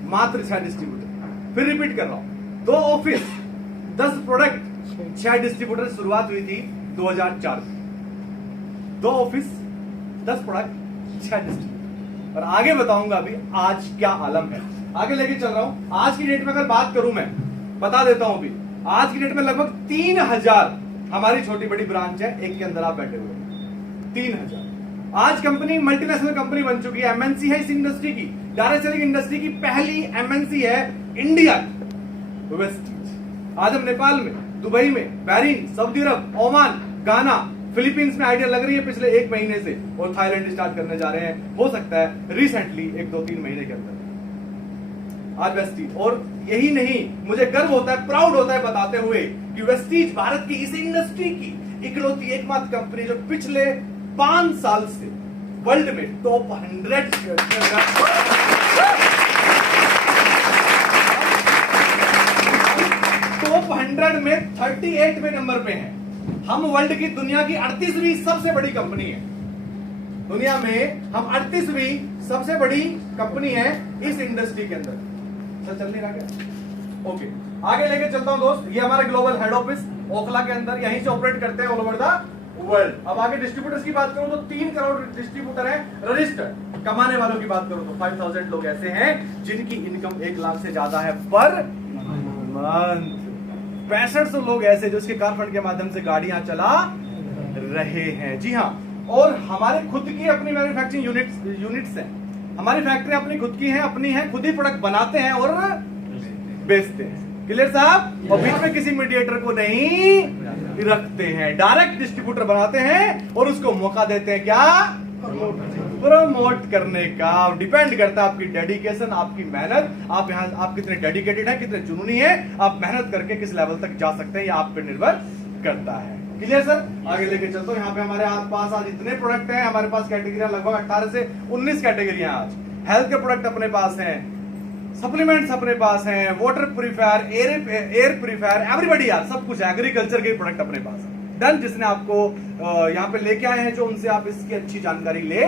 मात्र 6 डिस्ट्रीब्यूटर। फिर रिपीट कर रहा हूं, 2 ऑफिस, 10 प्रोडक्ट, 6 डिस्ट्रीब्यूटर। शुरुआत हुई थी 2004 में। 2 ऑफिस, 10 प्रोडक्ट, 6 डिस्ट्रीब्यूटर। और आगे बताऊंगा अभी आज क्या आलम है। आगे लेके चल रहा हूं। आज की डेट में अगर बात करूं, मैं बता देता हूं अभी, आज की डेट में लगभग 3000 हमारी छोटी बड़ी ब्रांच है, एक के अंदर आप बैठे हुए हैं। 3000 आज कंपनी मल्टीनेशनल कंपनी बन चुकी है, एमएनसी है इस इंडस्ट्री की, डायरेक्ट सेलिंग इंडस्ट्री की पहली एमएनसी है इंडिया की, वेस्टीज। आज हम नेपाल में, दुबई में, बहरीन, सऊदी अरब, ओमान, गाना, फिलीपींस में आइडिया लग रही है पिछले 1 महीने से, और थाईलैंड स्टार्ट करने जा रहे हैं, हो सकता है रिसेंटली 1-2-3 महीने के अंदर आज वेस्टीज। और यही नहीं, मुझे गर्व होता है, प्राउड होता है बताते हुए कि वेस्टीज भारत की इस इंडस्ट्री की इकलौती एकमात्र कंपनी जो पिछले 5 साल से वर्ल्ड में टॉप 100 टॉप 100 में 38वें नंबर पे है। हम वर्ल्ड की दुनिया की 38वीं सबसे बड़ी कंपनी है। दुनिया में हम 38वीं सबसे बड़ी कंपनी है इस इंडस्ट्री के अंदर। चल नहीं रहा क्या? ओके, आगे लेके चलता हूं दोस्त। ये हमारा ग्लोबल हेड ऑफिस ओखला के अंदर, यहीं से ऑपरेट करते हैं ऑल ओवर द वर्ल्ड। अब आगे डिस्ट्रीब्यूटर्स की बात करूं तो 3 करोड़ डिस्ट्रीब्यूटर हैं रजिस्टर्ड। कमाने वालों की बात करूं तो 5000 लोग ऐसे हैं जिनकी इनकम 1 लाख से ज्यादा है पर मंथ। 6500 लोग ऐसे जो इसके कार फंड के माध्यम से गाड़ियां चला रहे हैं। जी हाँ, और हमारे खुद की अपनी मैन्युफैक्चरिंग यूनिट्स हैं। हमारी फैक्ट्री अपनी खुद की है, अपनी है, खुद ही प्रोडक्ट बनाते हैं और बेचते हैं। क्लियर साहब? और बीच में किसी मीडिएटर को नहीं रखते हैं, डायरेक्ट डिस्ट्रीब्यूटर बनाते हैं और उसको मौका देते हैं क्या? प्रमोट करने का। डिपेंड करता है आपकी डेडिकेशन, आपकी मेहनत, आप यहाँ आप कितने डेडिकेटेड हैं, कितने जुनूनी हैं, आप मेहनत करके किस लेवल तक जा सकते हैं, ये आप पे निर्भर करता है। Clear sir? आगे लेके चलता हूं। यहाँ पे हमारे पास आज इतने प्रोडक्ट हैं, हमारे पास कैटेगरियां लगभग 18 से 19 कैटेगरियां आज। हेल्थ के प्रोडक्ट अपने पास हैं, सप्लीमेंट्स अपने पास हैं, water purifier, air purifier, everybody यार सब कुछ है। एग्रीकल्चर के प्रोडक्ट अपने पास है। डन, जिसने आपको यहाँ पे लेके आए हैं जो, उनसे आप इसकी अच्छी जानकारी ले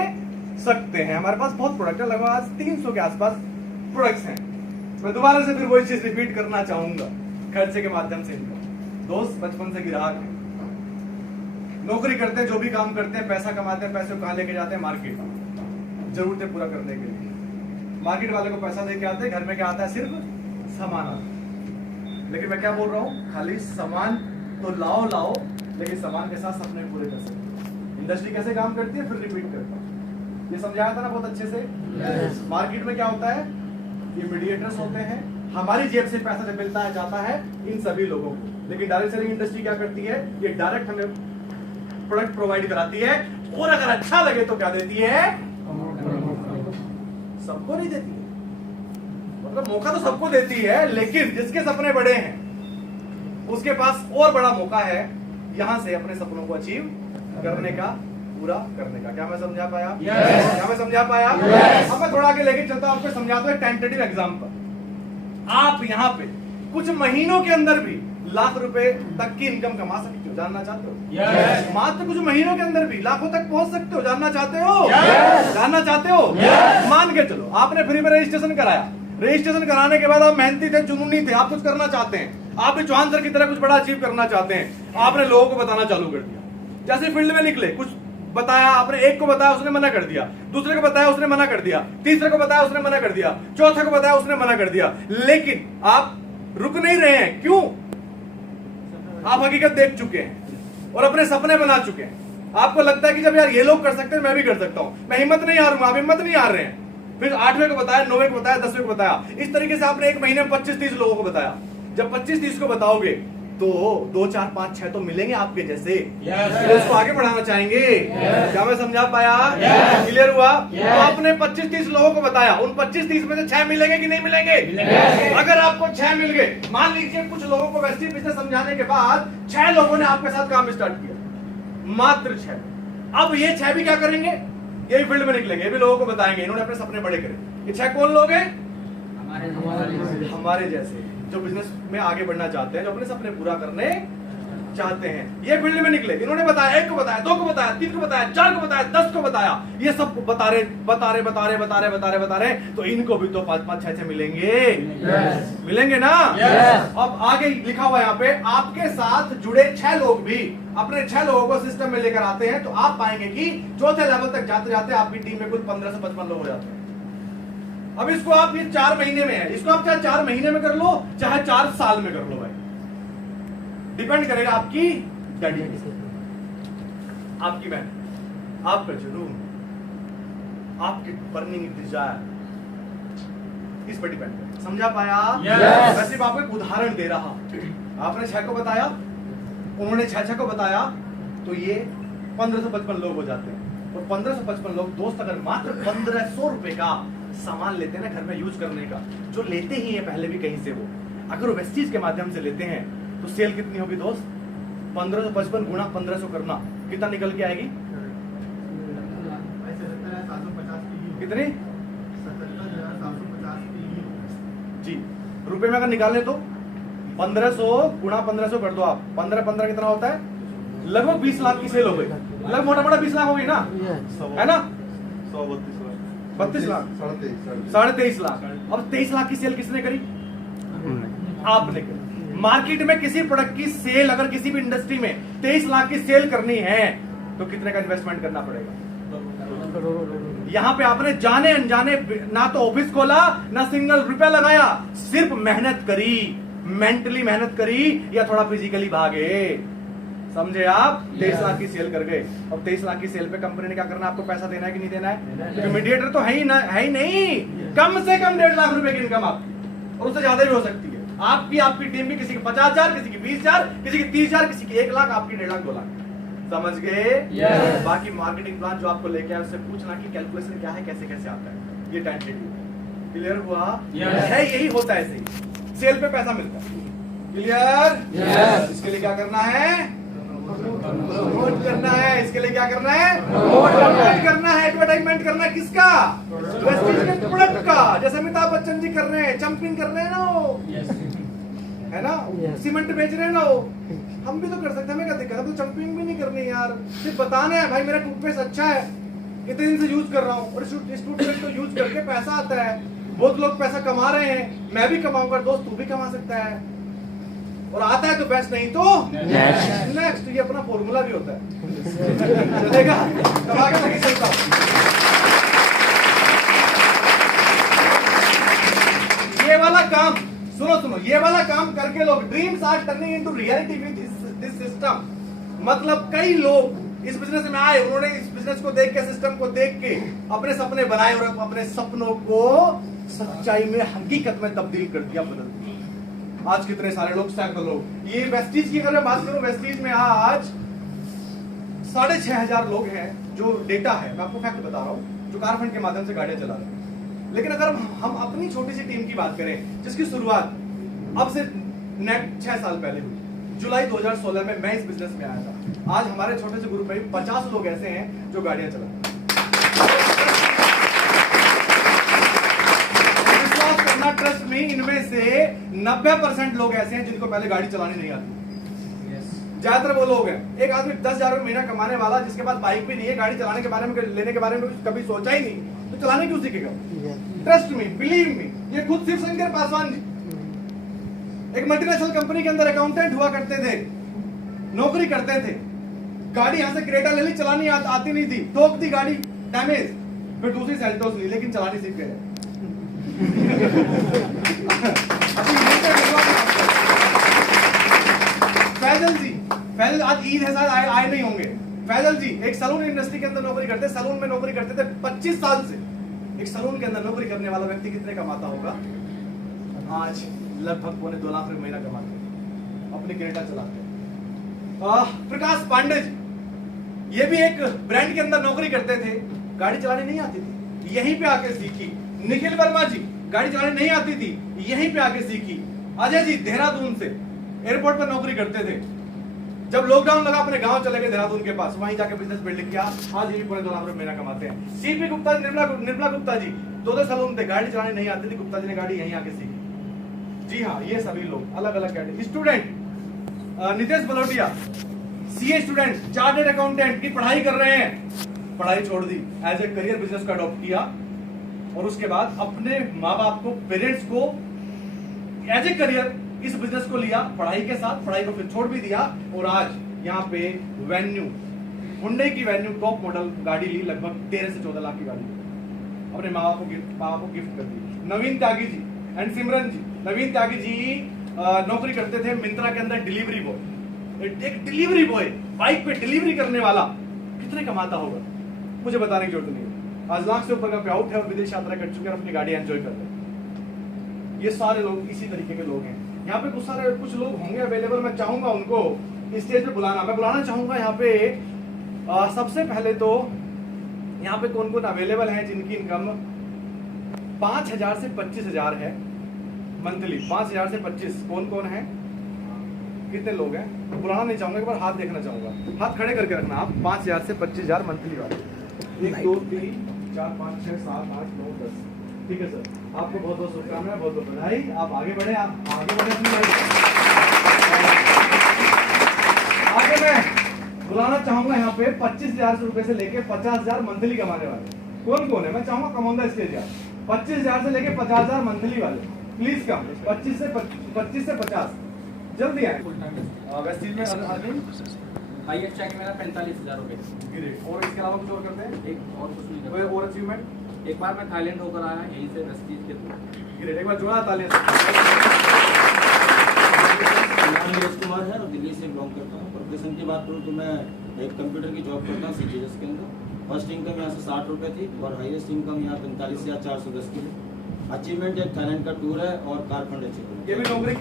सकते हैं। हमारे पास बहुत प्रोडक्ट है, लगभग आज 300 के आसपास प्रोडक्ट्स हैं। मैं दोबारा से फिर वही चीज रिपीट करना चाहूंगा खर्चे के माध्यम से। दोस्त बचपन से ग्राहक है, नौकरी करते हैं, जो भी काम करते हैं, पैसा कमाते हैं, पैसे को कहां लेके जाते हैं? मार्केट, जरूरतें पूरा करने के लिए। मार्केट वाले को पैसा दे के आते हैं, घर में क्या आता है? सिर्फ सामान आता है। लेकिन मैं क्या बोल रहा हूं, खाली सामान तो लाओ, लेकिन सामान के साथ सपने पूरे कर सकते। इंडस्ट्री कैसे काम करती है, फिर रिपीट करता हूं। ये समझाया था ना बहुत अच्छे से। मार्केट में क्या होता है? ये मीडिएटर्स होते हैं, हमारी जेब से पैसा जब मिलता है जाता है इन सभी लोगों को। लेकिन डायरेक्ट सेलिंग इंडस्ट्री क्या करती है? ये डायरेक्ट हमें प्रोडक्ट प्रोवाइड कराती है, और अगर अच्छा लगे तो क्या देती है? सबको नहीं देती है, मतलब मौका तो सबको देती है, लेकिन जिसके सपने बड़े हैं उसके पास और बड़ा मौका है यहां से अपने सपनों को अचीव करने का, पूरा करने का। क्या मैं समझा पाया? क्या मैं समझा पाया? अब मैं थोड़ा आगे लेके चलता हूं, आपको समझाता हूं टेंटेटिव एग्जांपल। आप यहाँ पे कुछ महीनों के अंदर भी लाख रुपए तक की इनकम कमा सकते हो। जानना चाहते हो? मात्र कुछ महीनों के अंदर भी लाखों तक पहुंच सकते हो। जानना चाहते हो? जानना चाहते हो? मान के चलो आपने फ्री में रजिस्ट्रेशन कराया, रजिस्ट्रेशन कराने के बाद आप मेहनती थे, जुनूनी थे, आप कुछ करना चाहते हैं, आप भी चौहान सर की तरह कुछ बड़ा अचीव करना चाहते हैं। आपने लोगों को बताना चालू कर दिया, जैसे फील्ड में निकले, कुछ बताया आपने, एक को बताया उसने मना कर दिया, दूसरे को बताया उसने मना कर दिया, तीसरे को बताया उसने मना कर दिया, चौथे को बताया उसने मना कर दिया। लेकिन आप रुक नहीं रहे हैं। क्यों? आप हकीकत देख चुके हैं और अपने सपने बना चुके हैं। आपको लगता है कि जब यार ये लोग कर सकते हैं मैं भी कर सकता हूं, मैं हिम्मत नहीं हारूंगा। आप हिम्मत नहीं हार रहे हैं। फिर 8वें को बताया, 9वें को बताया, 10वें को बताया। इस तरीके से आपने एक महीने में 25-30 लोगों को बताया। जब 25-30 को बताओगे तो 2, 4, 5, 6 तो मिलेंगे आपके जैसे, तो उसको आगे बढ़ाना चाहेंगे। क्या मैं समझा पाया? क्लियर हुआ? तो आपने 25-30 लोगों को बताया, उन 25-30 में से 6 मिलेंगे कि नहीं मिलेंगे? अगर आपको 6 मिल गए, मान लीजिए कुछ लोगों को वेस्टीज बिजनेस समझाने के बाद 6 लोगों ने आपके साथ काम स्टार्ट किया, मात्र 6। अब ये 6 भी क्या करेंगे? यही फील्ड में निकलेंगे, ये भी लोगों को बताएंगे, इन्होंने अपने सपने बड़े करे। ये 6 कौन लोग हैं? हमारे जैसे, जो बिजनेस में आगे बढ़ना चाहते हैं, जो अपने सपने पूरा करने चाहते हैं। ये फील्ड में निकले, इन्होंने बताया, 1 को बताया, 2 को बताया, 3 को बताया, 4 को बताया, 10 को बताया, ये सब बता रहे, तो इनको भी तो 5-5, 6-6 मिलेंगे। मिलेंगे ना? अब आगे लिखा हुआ यहाँ पे, आपके साथ जुड़े 6 लोग भी अपने 6 लोगों को सिस्टम में लेकर आते हैं, तो आप पाएंगे कि चौथे लेवल तक जाते जाते आपकी टीम में कुल 15 से 55 लोग हो जाते हैं। अब इसको आप ये 4 महीने में है, इसको आप चाहे 4 महीने में कर लो चाहे 4 साल में कर लो भाई, डिपेंड करेगा आपकी डेडिकेशन, आपकी मेहनत, आपका जुनून, आपकी बर्निंग डिजायर, इस पर डिपेंड है। समझा पाया? Yes. मैं सिर्फ आपको एक उदाहरण दे रहा, आपने 6 को बताया, उन्होंने 6 को बताया, तो ये 1555 लोग हो जाते हैं। और 1555 लोग दोस्त अगर मात्र 1500 रुपए का सामान लेते हैं ना घर में यूज करने का, जो लेते ही है पहले भी कहीं से, वो अगर वो वेस्टीज के माध्यम से लेते हैं तो सेल कितनी होगी दोस्त? 1555 गुणा 1500 करना कितना निकल के आएगी? कितनी जी रुपए में अगर निकालें तो 1500 गुणा 1500 कर दो आप, 15 कितना होता है? लगभग 20 लाख की सेल हो गई, लगभग मोटा मोटा 20 लाख हो गई ना, है ना? 32 लाख, 23.5 लाख। अब 23 लाख की सेल किसने करी? आपने करी। मार्केट में किसी प्रोडक्ट की सेल अगर किसी भी इंडस्ट्री में 23 लाख की सेल करनी है तो कितने का इन्वेस्टमेंट करना पड़ेगा? यहां पे आपने जाने अनजाने ना तो ऑफिस खोला ना सिंगल रुपया लगाया, सिर्फ मेहनत करी, मेंटली मेहनत करी या थोड़ा फिजिकली भागे, समझे आप? 23 लाख की सेल कर गए। अब 23 लाख की सेल पे कंपनी ने क्या करना है? आपको पैसा देना है कि नहीं देना है? क्योंकि मीडिएटर तो है ही ना, है ही नहीं। कम से कम 1.5 लाख रुपए की इनकम आपकी, और उससे ज्यादा भी हो सकती है आपकी, आपकी टीम की, किसी की 50,000, किसी की 20,000, किसी की 30,000, किसी की 1 लाख, आपकी 1.5 लाख 2 लाख। समझ गए? Yes. बाकी मार्केटिंग प्लान जो आपको लेके आए उससे पूछना कि कैलकुलेशन क्या है, कैसे कैसे आता है, ये टेंटेटिव। क्लियर हुआ? Yes. है, यही होता है, ऐसे सेल पे पैसा मिलता है। क्लियर? Yes. इसके लिए क्या करना है? प्रमोट करना है। इसके लिए क्या करना है? प्रमोट करना है। एडवर्टाइजमेंट करना है किसका? वेस्टीज के प्रोडक्ट का। जैसे अमिताभ बच्चन जी कर रहे हैं, चंपिंग कर रहे हैं ना वो, है ना? सीमेंट बेच रहे हैं ना वो, हम भी तो कर सकते हैं। हमें क्या दिक्कत है? तो चंपिंग भी नहीं करनी यार, सिर्फ बताना है भाई मेरा टूथपेस्ट अच्छा है, इतने दिन से यूज कर रहा हूँ, और इस टूथपेस्ट को यूज करके पैसा आता है, बहुत लोग पैसा कमा रहे हैं, मैं भी कमाऊंगा, दोस्त तू भी कमा सकता है, और आता है तो बेस्ट, नहीं तो नेक्स्ट। ये अपना फॉर्मूला भी होता है, चलेगा? तब आगे नहीं चलता। ये वाला काम सुनो, ये वाला काम करके लोग dreams are turning into reality with this system. मतलब कई लोग इस बिजनेस में आए, उन्होंने इस बिजनेस को देख के, सिस्टम को देख के अपने सपने बनाए, और अपने सपनों को सच्चाई में, हकीकत में तब्दील कर दिया, बदल दिया। आज कितने सारे लोग, सैकड़ों लोग। ये वेस्टीज की अगर मैं बात करूं, वेस्टीज में आज 6,500 लोग हैं, जो डेटा है, मैं आपको फैक्ट बता रहा हूं, जो कारफंड के माध्यम से गाड़ियां चला रहे हैं। लेकिन अगर हम अपनी छोटी सी टीम की बात करें, जिसकी शुरुआत अब से 6 साल पहले हुई, जुलाई 2016 में मैं इस बिजनेस में आया था। आज हमारे छोटे से ग्रुप में 50 लोग ऐसे हैं जो गाड़ियां चलाते हैं। विश्वास करना, ट्रस्ट में, इनमें से 90% लोग ऐसे हैं जिनको पहले गाड़ी चलानी नहीं आती। ज्यादातर वो लोग हैं, एक आदमी 10,000 रुपये महीना कमाने वाला, जिसके पास बाइक भी नहीं है, गाड़ी चलाने के बारे में, लेने के बारे में कभी सोचा ही नहीं, तो चलाने क्यों सीखेगा? ट्रस्ट मी, बिलीव मी, ये खुद शिवशंकर पासवान जी एक मल्टीनेशनल कंपनी के अंदर अकाउंटेंट हुआ करते थे, नौकरी करते थे। गाड़ी यहां से क्रेटा ले ली, चलानी आती नहीं थी, ठोक दी गाड़ी, डैमेज, फिर दूसरी सेल्टोस ली, लेकिन चलानी सीख गए। फैजल आज ईद है, शायद आए नहीं होंगे। फैजल जी एक सलून इंडस्ट्री के अंदर नौकरी करते, सलून में नौकरी करते थे 25 साल से। एक सलून के अंदर नौकरी करने वाला व्यक्ति कितने कमाता होगा? आज लगभग 2.25 लाख रुपए महीना कमाते हैं, अपनी क्रेटा चलाते हैं। प्रकाश पांडे जी, ये भी एक ब्रांड के अंदर नौकरी करते थे, गाड़ी चलाने नहीं आती थी, यहीं पे आके सीखी। निखिल वर्मा जी, गाड़ी चलाने नहीं आती थी, यहीं पे आके सीखी। अजय जी देहरादून से एयरपोर्ट पर नौकरी करते थे, जब लॉकडाउन लगा अपने गांव चले गए देहरादून के पास, वहीं जाके बिजनेस बिल्डिंग किया, आज ये भी 2.25 लाख रुपए महीना कमाते हैं। सीपी गुप्ता जी, निर्मला गुप्ता जी, 2 सलून थे, गाड़ी चलाने नहीं आती थी, गुप्ता जी ने गाड़ी यहीं आके सीखी। जी हाँ, ये सभी लोग अलग अलग category. Student Nitesh Balotia, CA student, chartered accountant की पढ़ाई कर रहे हैं, पढ़ाई छोड़ दी, एज ए करियर बिजनेस को अडॉप्ट किया, और उसके बाद अपने माँ बाप को, पेरेंट्स को एज ए करियर इस बिजनेस को लिया, पढ़ाई के साथ, पढ़ाई को फिर छोड़ भी दिया, और आज यहाँ पे वेन्यू, हुंडई की वेन्यू टॉप मॉडल गाड़ी ली, लगभग 13 से 14 लाख की गाड़ी। अपने माँ बाप को गिफ्ट कर दी। नवीन त्यागी जी एंड सिमरन जी। नवीन त्यागी जी नौकरी करते थे मिंत्रा के अंदर डिलीवरी बॉय। एक डिलीवरी बॉय बाइक पे डिलीवरी करने वाला कितने कमाता होगा मुझे बताने की जरूरत नहीं है। आज लाख से ऊपर का पे आउट है और विदेश यात्रा कर चुके हैं और अपनी गाड़ी एंजॉय कर रहे हैं। ये सारे लोग इसी तरीके के लोग हैं। यहाँ पे कुछ लोग होंगे अवेलेबल, मैं चाहूंगा उनको स्टेज पे बुलाना। मैं बुलाना चाहूंगा यहाँ पे सबसे पहले तो यहाँ पे कौन कौन अवेलेबल है जिनकी इनकम 5,000 से 25,000 है मंथली। 5,000 से 25 कौन कौन है, कितने लोग हैं? बुलाना नहीं चाहूंगा, एक बार हाथ देखना चाहूंगा। हाथ खड़े करके रखना आप। 5,000 से 25,000 मंथली वाले। 1 2 3 4 5 6 7 8 9 10। ठीक है सर, आपको बहुत बहुत शुभकामनाएं, बहुत बहुत बधाई। आप आगे बढ़े, आप आगे बढ़े अपनी लाइफ। आगे मैं बुलाना चाहूंगा यहाँ पे 25,000 रुपए से लेके 50,000 मंथली कमाने वाले कौन कौन है? मैं चाहूंगा कम ऑन द स्टेज यार। 25,000 से लेके 50,000 मंथली वाले प्लीज कम। 25 से 50 जल्दी आए। वेस्टीज में हाईएस्ट चेक मेरा 45,000 रुपए। ग्रेट। और इसके अलावा कुछ और करते हैं? एक और कुछ नहीं कोई करता। और अचीवमेंट? एक बार मैं थाईलैंड होकर आया यहीं से वेस्टीज के थ्रू। ग्रेट, एक बार जोड़ा तालियां। नाम नीरज कुमार है और दिल्ली से बिलोंग करता हूँ। प्रोफेशन की बात करूँ तो मैं एक कंप्यूटर की जॉब करता हूँ CGS के अंदर। फर्स्ट इनकम यहाँ से 60 रुपये थी और हाईएस्ट इनकम यहाँ 45,410 की है। अचीवमेंट एक थाईलैंड का टूर है और कार फंड अचीवमेंट। ये भी नौकरी,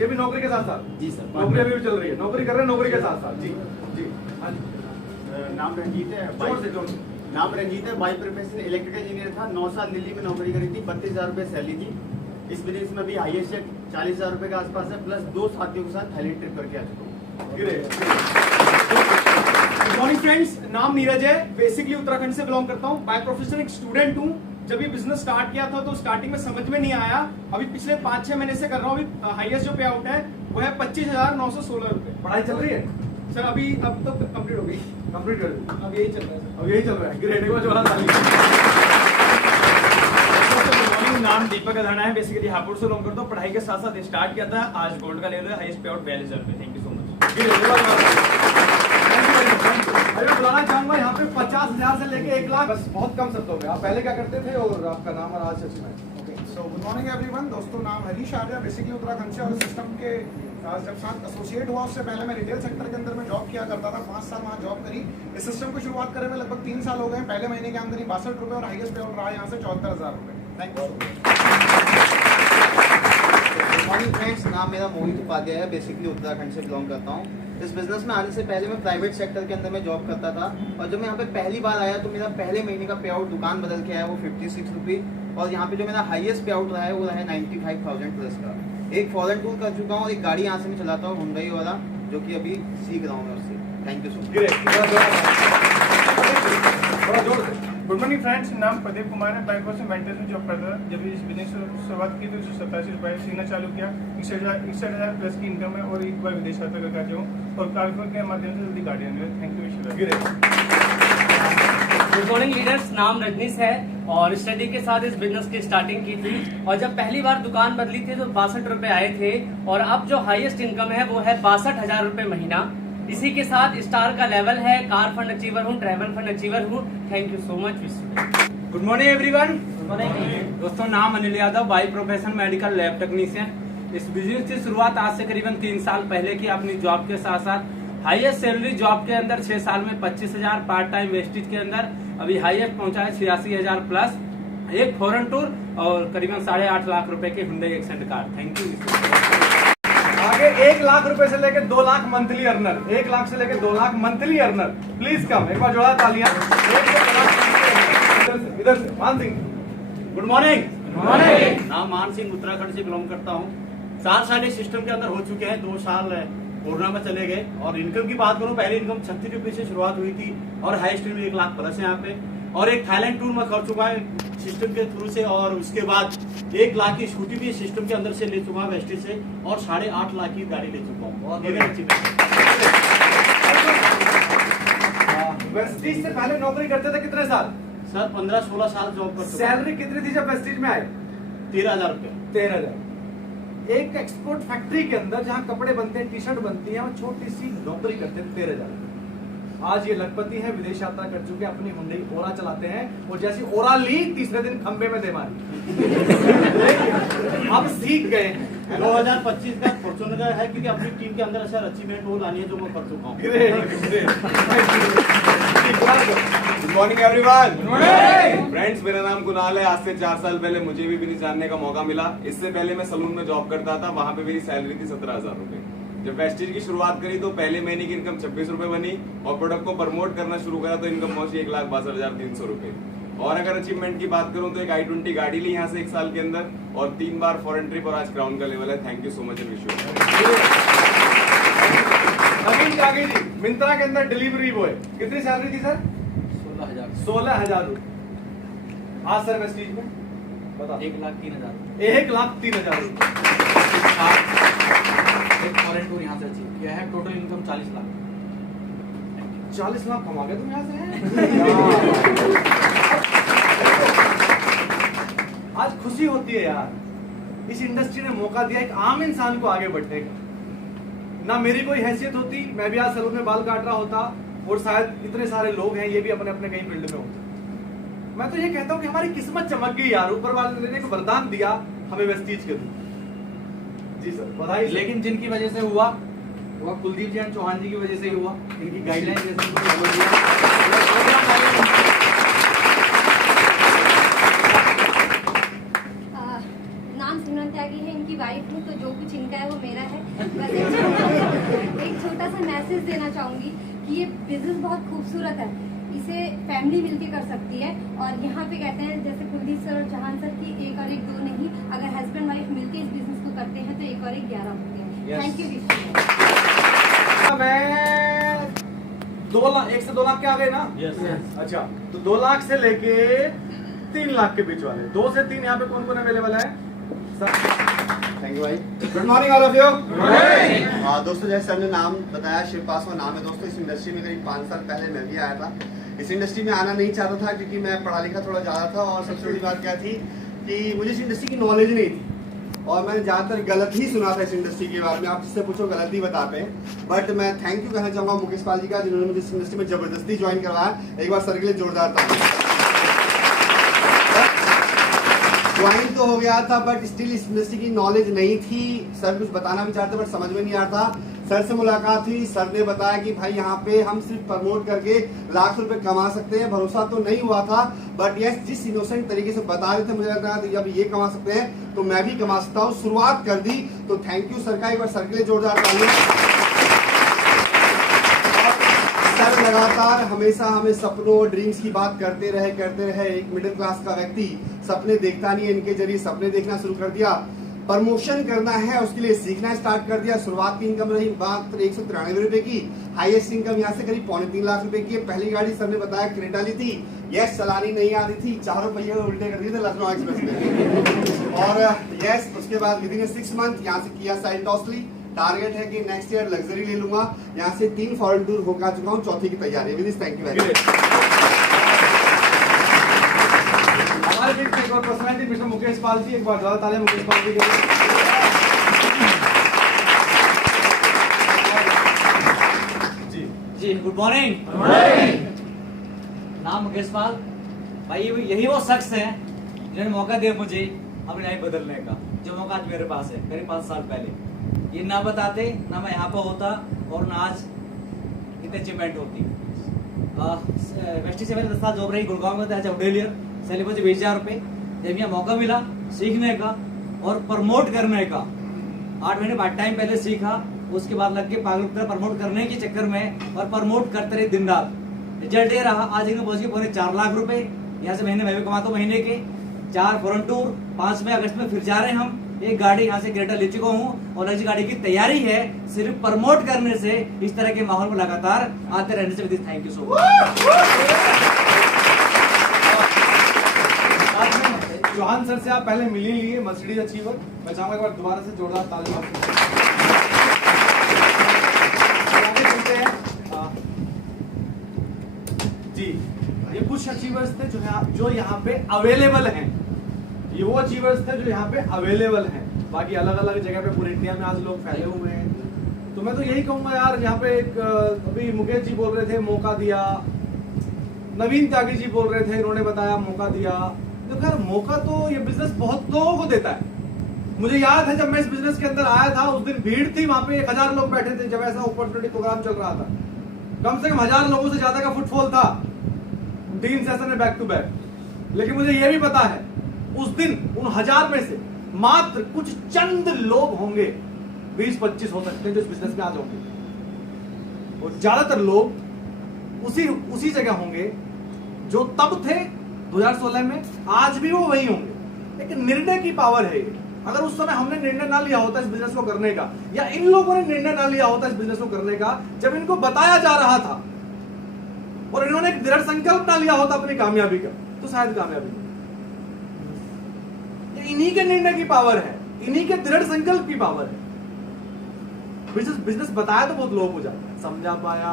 ये भी नौकरी के साथ साथ? जी सर, नौकरी अभी भी चल रही है, नौकरी कर रहे हैं नौकरी के साथ साथ। जी जी हाँ जी। नाम रंजीत है। जोर से। नाम रंजीत है। बाई प्रोफेशन इलेक्ट्रिकल इंजीनियर था। 9 साल दिल्ली में नौकरी करी थी। 32,000 रुपये सैलरी थी। इस बिजनेस में भी हाईएस्ट चेक 40,000 रुपये के आसपास है, प्लस 2 साथियों के साथ थाईलैंड ट्रिप करके आ चुका हूँ। ग्रेट। गुड मॉर्निंग फ्रेंड्स, नाम नीरज है। बेसिकली उत्तराखंड से बिलोंग करता हूँ। बाय प्रोफेशन एक स्टूडेंट हूँ। जब ये बिजनेस स्टार्ट किया था तो स्टार्टिंग में समझ में नहीं आया। अभी पिछले 5-6 महीने से कर रहा हूँ। अभी हाईएस्ट जो पे आउट है वो है 25,916 रुपए। पढ़ाई चल रही है सर अभी अब तो कंप्लीट हो गई। कंप्लीट कर दी? अब यही चल रहा है सर। अब यही चल रहा है। ग्रेट, एक बार जोड़ा तालियां। गुड मॉर्निंग, नाम दीपक अधाना है। बेसिकली हापुड़ से बिलोंग करता हूँ। पढ़ाई के साथ साथ स्टार्ट किया था। आज गोल्ड का लेवल है, हाईएस्ट पे आउट 42,000 रुपए। Thank you so much. Great, एक बार जोड़ा। अरे बुलाना चाहूंगा यहाँ पे 50,000 से लेके 1 लाख। बस बहुत कम शब्दों में। आप पहले क्या करते थे और आपका नाम और आज achievement? Okay. So good morning everyone. दोस्तों, नाम हरीश आर्या, बेसिकली उत्तराखंड से। और सिस्टम के जब साथ एसोसिएट हुआ उससे पहले मैं रिटेल सेक्टर के अंदर में जॉब किया करता था। 5 साल वहाँ जॉब करी। इस सिस्टम को शुरुआत करे में लगभग 3 साल हो गए। पहले महीने की आमदनी 62 रुपये और हाईएस्ट पे आउट रहा यहाँ से 74,000 रुपये। Thank you. Good morning friends, नाम मेरा मोहित उपाध्याय है। बेसिकली उत्तराखंड से बिलोंग करता हूँ। इस बिजनेस में आने से पहले मैं प्राइवेट सेक्टर के अंदर में जॉब करता था और जब मैं यहाँ पे पहली बार आया तो मेरा पहले महीने का पे आउट दुकान बदल के आया वो 56 रुपये और यहाँ पे जो मेरा हाईएस्ट पे आउट रहा है वो रहा है 95,000 प्लस का। एक फॉरेन टूर कर चुका हूँ। एक गाड़ी यहाँ से मैं चलाता हूँ हुंडई वाला, जो कि अभी सीख रहा हूँ मैं उससे। Thank you so much. Great, थोड़ा जोर से। गुड मॉर्निंग फ्रेंड्स, नाम प्रदीप कुमार है। बैंक से मेंटेनेंस में जॉब करता था। जब इस बिजनेस की शुरुआत की तो 187 रुपये सीखना चालू किया। 61,000 प्लस की इनकम है और एक बार विदेश यात्रा करके आ जाऊँ और कारफोर के माध्यम से जल्दी गाड़ियाँ मिले। Thank you. Great. Good morning leaders, नाम रजनीश है और स्टडी के साथ इस बिजनेस की स्टार्टिंग की थी और जब पहली बार दुकान बदली थी तो 62 रुपए आए थे और अब जो हाईएस्ट इनकम है वो है 62,000 रुपए महीना। इसी के साथ स्टार का लेवल है, कार फंड अचीवर हूँ, ट्रैवल फंड अचीवर हूँ। Thank you so much. Good morning everyone. दोस्तों, नाम Anil Yadav, by profession medical lab technician. इस बिजनेस की शुरुआत आज से करीबन 3 साल पहले की अपनी जॉब के साथ साथ। हाईएस्ट सैलरी जॉब के अंदर 6 साल में 25,000, पार्ट टाइम वेस्टेज के अंदर अभी हाईएस्ट पहुंचा है 86,000 प्लस, एक फॉरेन टूर और करीबन 8.5 लाख रुपए की Hyundai accent car. Thank you. आगे 1 लाख रुपए से लेके 2 लाख मंथली अर्नर। 1 लाख से लेके 2 lakh monthly earner. Please come, एक बार जोड़ा तालियां। इधर से मान Singh. Good morning. Good morning. नाम मान सिंह, उत्तराखंड से बिलोंग करता हूँ। 4 साल इस सिस्टम के अंदर हो चुके हैं। 2 साल कोरोना में चले गए। और इनकम की बात करूँ, पहले इनकम 36 रुपये से शुरुआत हुई थी और हाईएस्ट में 1 लाख प्लस है यहाँ पे। और एक थाईलैंड टूर में कर चुका है सिस्टम के थ्रू से और उसके बाद 1 लाख की स्कूटी भी सिस्टम के अंदर से ले चुका हूँ वेस्टेज से और 8.5 लाख की गाड़ी ले चुका हूँ। ये भी अच्छी बात है। वेस्टीज से पहले नौकरी करते थे कितने साल? सर 15-16 साल जॉब कर चुका हूँ। सैलरी कितनी थी जब वेस्टीज में आए? 13,000 रुपये। 13,000। एक एक्सपोर्ट फैक्ट्री के अंदर जहाँ कपड़े बनते हैं, टी शर्ट बनती है, छोटी सी नौकरी करते थे 13,000। आज ये लखपति है, विदेश यात्रा कर चुके, अपनी हुंडई ओरा चलाते हैं और जैसी ओरा ली तीसरे दिन खंबे में दे मारी। अब सीख गए हैं। 2025 का फॉर्च्यूनर का है क्योंकि अपनी टीम के अंदर ऐसा अचीवमेंट वो लानी है जो मैं कर चुका हूँ। Good morning everyone. फ्रेंड्स, मेरा नाम कुणाल है। आज से 4 साल पहले मुझे भी बिजनेस जानने का मौका मिला। इससे पहले मैं सलून में जॉब करता था, वहां पे मेरी सैलरी थी 17,000 रुपए। जब वेस्टीज की शुरुआत करी तो पहले महीने की इनकम 26 रुपए बनी और प्रोडक्ट को प्रमोट करना शुरू करा तो इनकम पहुंची 1,62,300 रुपए। और अगर अचीवमेंट की बात करूं तो एक i20 गाड़ी ली यहाँ से 1 साल के अंदर और 3 बार फॉरेन ट्रिप और आज क्राउन का लेवल है। Thank you so much and wish you. Naveen Tyagi ji, Myntra के अंदर डिलीवरी बॉय, कितनी सैलरी थी सर? 16,000 रुपए। आज सर वेस्टीज में बता 1,03,000। 1,03,000 रुपए। एक फॉरेन टूर यहाँ से अचीव किया है, टोटल इनकम 40 लाख। 40 लाख कमा गए तुम यहाँ से। आज खुशी होती है यार, इस इंडस्ट्री ने मौका दिया एक आम इंसान को आगे बढ़ने का। ना मेरी कोई हैसियत होती, मैं भी आज सलून में बाल काट रहा होता और शायद इतने सारे लोग हैं ये भी अपने अपने कहीं फील्ड में होते। मैं तो ये कहता हूँ कि हमारी किस्मत चमक गई यार, ऊपर वाले ने एक वरदान दिया हमें वेस्टीज के थ्रू। जी सर, बधाई। लेकिन जिनकी वजह से हुआ वो कुलदीप जैन चौहान जी की वजह से ही हुआ। इनकी गाइडलाइन जैसे उनको follow किया। नाम सिमरन त्यागी है, इनकी वाइफ हूँ, तो जो कुछ इनका है वो मेरा है। बस एक छोटा सा मैसेज देना चाहूंगी कि ये बिजनेस बहुत खूबसूरत है, इसे फैमिली मिलके कर सकती है। और यहाँ पे कहते हैं जैसे कुलदीप सर और जहान सर की 1 और 1 2 नहीं, अगर हस्बैंड वाइफ मिलके इस बिजनेस को करते हैं तो 1 और 1 11 होते हैं। Thank you. मैं 2 लाख, 1 से 2 लाख के आ गए ना? अच्छा, तो 2 लाख से लेके 3 लाख के बीच वाले, 2 से 3 यहाँ पे कौन कौन अवेलेबल है? थैंक यू भाई। Good morning all of you. दोस्तों, जैसे हमने नाम बताया, शिव पासवान नाम है दोस्तों। इस इंडस्ट्री में करीब 5 साल पहले मैं भी आया था। इस इंडस्ट्री में आना नहीं चाहता था क्योंकि मैं पढ़ा लिखा थोड़ा ज़्यादा था और सबसे बड़ी बात क्या थी कि मुझे इस इंडस्ट्री की नॉलेज नहीं थी और मैंने ज़्यादातर गलत ही सुना था इस इंडस्ट्री के बारे में। आप जिससे पूछो गलत ही बताते हैं। बट मैं थैंक यू कहना चाहूँगा मुकेश पाल जी का, जिन्होंने मुझे इस इंडस्ट्री में जबरदस्ती ज्वाइन करवाया। एक बार सर के लिए जोरदार था। ज्वाइन तो हो गया था बट स्टिल इस इंडस्ट्री की नॉलेज नहीं थी। सर कुछ बताना भी चाहते बट समझ में नहीं आता। सर से मुलाकात हुई, सर ने बताया कि भाई यहाँ पे हम सिर्फ प्रमोट करके लाख रुपए कमा सकते हैं। भरोसा तो नहीं हुआ था बट यस, जिस इनोसेंट तरीके से बता रहे थे मुझे लगता है जब ये कमा सकते हैं तो मैं भी कमा सकता हूँ। शुरुआत कर दी, तो थैंक यू सर का। एक बार सर के लिए जोरदार तालियां। सर लगातार हमेशा हमें सपनों और ड्रीम्स की बात करते रहे। एक मिडिल क्लास का व्यक्ति सपने देखता नहीं है, इनके जरिए सपने देखना शुरू कर दिया। प्रमोशन करना है उसके लिए सीखना स्टार्ट कर दिया। शुरुआत की इनकम रही मात्र 193 रुपए की। हाईएस्ट इनकम यहाँ से करीब 3.25 लाख रुपए की है। पहली गाड़ी सर ने बताया क्रेटा ली थी। यस, चलानी नहीं आ रही थी, 4 पहिए उल्टे कर दिए थे लखनऊ एक्सप्रेस में। और यस, उसके बाद विद इन 6 मंथ यहाँ से किया सेल्टॉस ली। टारगेट है कि नेक्स्ट ईयर लग्जरी ले लूंगा। यहाँ से 3 फॉरेन टूर होकर चुका हूँ, 4थी की तैयारी। Thank you very much. हमारे बीच में एक और पर्सनालिटी मिस्टर मुकेश पाल जी, एक बार ज्यादा तालियां मुकेश पाल जी के लिए। जी गुड मॉर्निंग। नाम मुकेश पाल। भाई यही वो शख्स है जिन्होंने मौका दिया मुझे अपनी लाइफ बदलने का, जो मौका आज मेरे पास है करीब 5 साल पहले। ये ना बताते ना मैं यहाँ पर होता और ना आज इतने अचीवमेंट होती। वेस्टी से मैंने 10 साल जॉब रही गुड़गांव में, एज ऑडिलियर। सैलरी मुझे 20,000 रुपये। जब यहाँ मौका मिला सीखने का और प्रमोट करने का, 8 महीने पार्ट टाइम पहले सीखा, उसके बाद लग के पागल की तरह प्रमोट करने के चक्कर में और प्रमोट करते रहे दिन रात। रिजल्ट ये रहा, आज इन्हें पहुंच गए 4 लाख रुपए। यहाँ से महीने मैं भी कमाता हूँ महीने के। 4 फॉरेन टूर, 5 अगस्त में फिर जा रहे हैं हम। एक गाड़ी यहाँ से क्रेटा ले चुका हूँ और नई गाड़ी की तैयारी है। सिर्फ प्रमोट करने से, इस तरह के माहौल में लगातार आते रहने से। Thank you so much. Chauhan sir से आप पहले मिल ही लिए, मर्सिडीज अचीवर। मैं चाहूंगा एक बार दोबारा से जोरदार तालियां। जी, ये कुछ अचीवर्स थे जो यहाँ पे अवेलेबल हैं। ये वो अचीवर्स थे जो यहाँ पे अवेलेबल हैं। बाकी अलग अलग जगह पे पूरे इंडिया में आज लोग फैले हुए हैं। तो मैं तो यही कहूंगा यार, यहाँ पे एक अभी मुकेश जी बोल रहे थे मौका दिया, नवीन त्यागी जी बोल रहे थे, इन्होंने बताया मौका दिया। तो खैर मौका तो ये बिजनेस बहुत लोगों को देता है। मुझे याद है जब मैं इस बिजनेस के अंदर आया था, उस दिन भीड़ थी, वहां पे 1000 लोग बैठे थे जब ऐसा अपॉर्चुनिटी प्रोग्राम चल रहा था। कम से कम 1000 लोगों से ज्यादा का फुटफॉल था 3 सेशन में बैक टू बैक। लेकिन मुझे यह भी पता है उस दिन उन 1000 में से मात्र कुछ चंद लोग होंगे, 20-25 हो सकते हैं, जो इस बिजनेस में आ जाओगे। और ज्यादातर लोग उसी जगह होंगे जो तब थे 2016 में, आज भी वो वही होंगे। एक निर्णय की पावर है ये। अगर उस समय हमने निर्णय ना लिया होता इस बिजनेस को करने का, या इन लोगों ने निर्णय ना लिया होता इस बिजनेस को करने का, जब इनको बताया जा रहा था और इन्होंने एक दृढ़ संकल्प ना लिया होता अपनी कामयाबी का, तो शायद कामयाबी नहीं। ये इन्हीं के निर्णय की पावर है, इन्हीं के दृढ़ संकल्प की पावर है। बिजनेस बताया तो बहुत लोगों को जाता है, समझा पाया?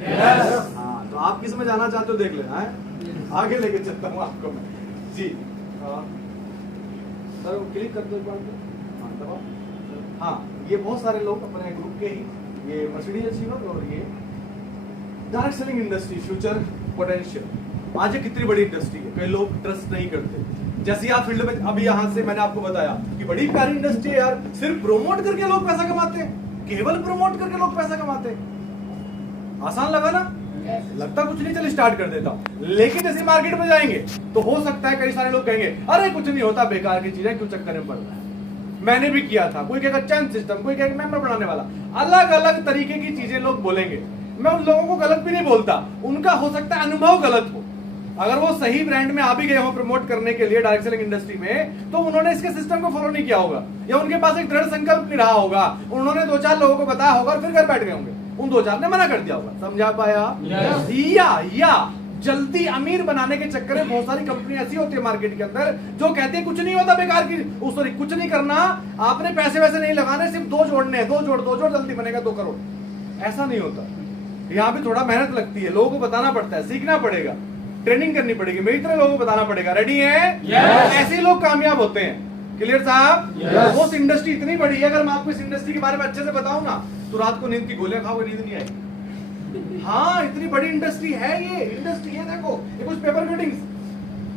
yes. हाँ, तो आप किस में जाना चाहते हो देख लेना है, आगे लेके चलता हूँ आपको मैं जी। सर क्लिक कर दो एक बार, हाँ दबाओ। हाँ, ये बहुत सारे लोग अपने ग्रुप के ही, ये मर्सिडीज अचीवर और ये direct selling industry future potential. आज ये कितनी बड़ी इंडस्ट्री है, कई लोग ट्रस्ट नहीं करते। जैसे आप फील्ड में अभी यहां से मैंने आपको बताया कि बड़ी प्यारी इंडस्ट्री है यार, सिर्फ प्रोमोट करके लोग पैसा कमाते हैं, केवल प्रोमोट करके लोग पैसा कमाते हैं। आसान लगा ना? लगता कुछ नहीं, चल स्टार्ट कर देता हूं। लेकिन जैसे मार्केट में जाएंगे तो हो सकता है कई सारे लोग कहेंगे अरे कुछ नहीं होता, बेकार की चीजें, क्यों चक्कर में पड़ रहा है। मैंने भी किया था, कोई कहेगा चैन सिस्टम, कोई कहेगा मेंबर बनाने वाला, अलग अलग तरीके की चीजें लोग बोलेंगे। मैं उन लोगों को गलत भी नहीं बोलता, उनका हो सकता है अनुभव गलत हो। अगर वो सही ब्रांड में आ भी गए हो प्रमोट करने के लिए डायरेक्ट सेलिंग इंडस्ट्री में, तो उन्होंने इसके सिस्टम को फॉलो नहीं किया होगा, या उनके पास एक दृढ़ संकल्प नहीं रहा होगा। उन्होंने 2-4 लोगों को बताया होगा और फिर घर बैठ गए होंगे, उन 2-4 ने मना कर दिया होगा। समझा पाया? या जल्दी अमीर बनाने के चक्कर में बहुत सारी कंपनी ऐसी होती है मार्केट के अंदर जो कहते हैं कुछ नहीं होता, बेकार की, सॉरी कुछ नहीं करना, आपने पैसे वैसे नहीं लगाने, सिर्फ 2 जोड़ने हैं, 2 जोड़ जल्दी बनेगा 2 करोड़। ऐसा नहीं होता, यहाँ भी थोड़ा मेहनत लगती है, लोगों को बताना पड़ता है, सीखना पड़ेगा, ट्रेनिंग करनी पड़ेगी, मेरी तरह लोगों को बताना पड़ेगा। रेडी है? ऐसे ही लोग कामयाब होते हैं। क्लियर साहब? वो इंडस्ट्री इतनी बड़ी है, अगर मैं आपको इस इंडस्ट्री के बारे में अच्छे से बताऊं ना तो रात को नींद की गोलियां खाओगे, नींद नहीं आएगी। हाँ, इतनी बड़ी इंडस्ट्री है ये। इंडस्ट्री है, देखो ये कुछ paper cuttings,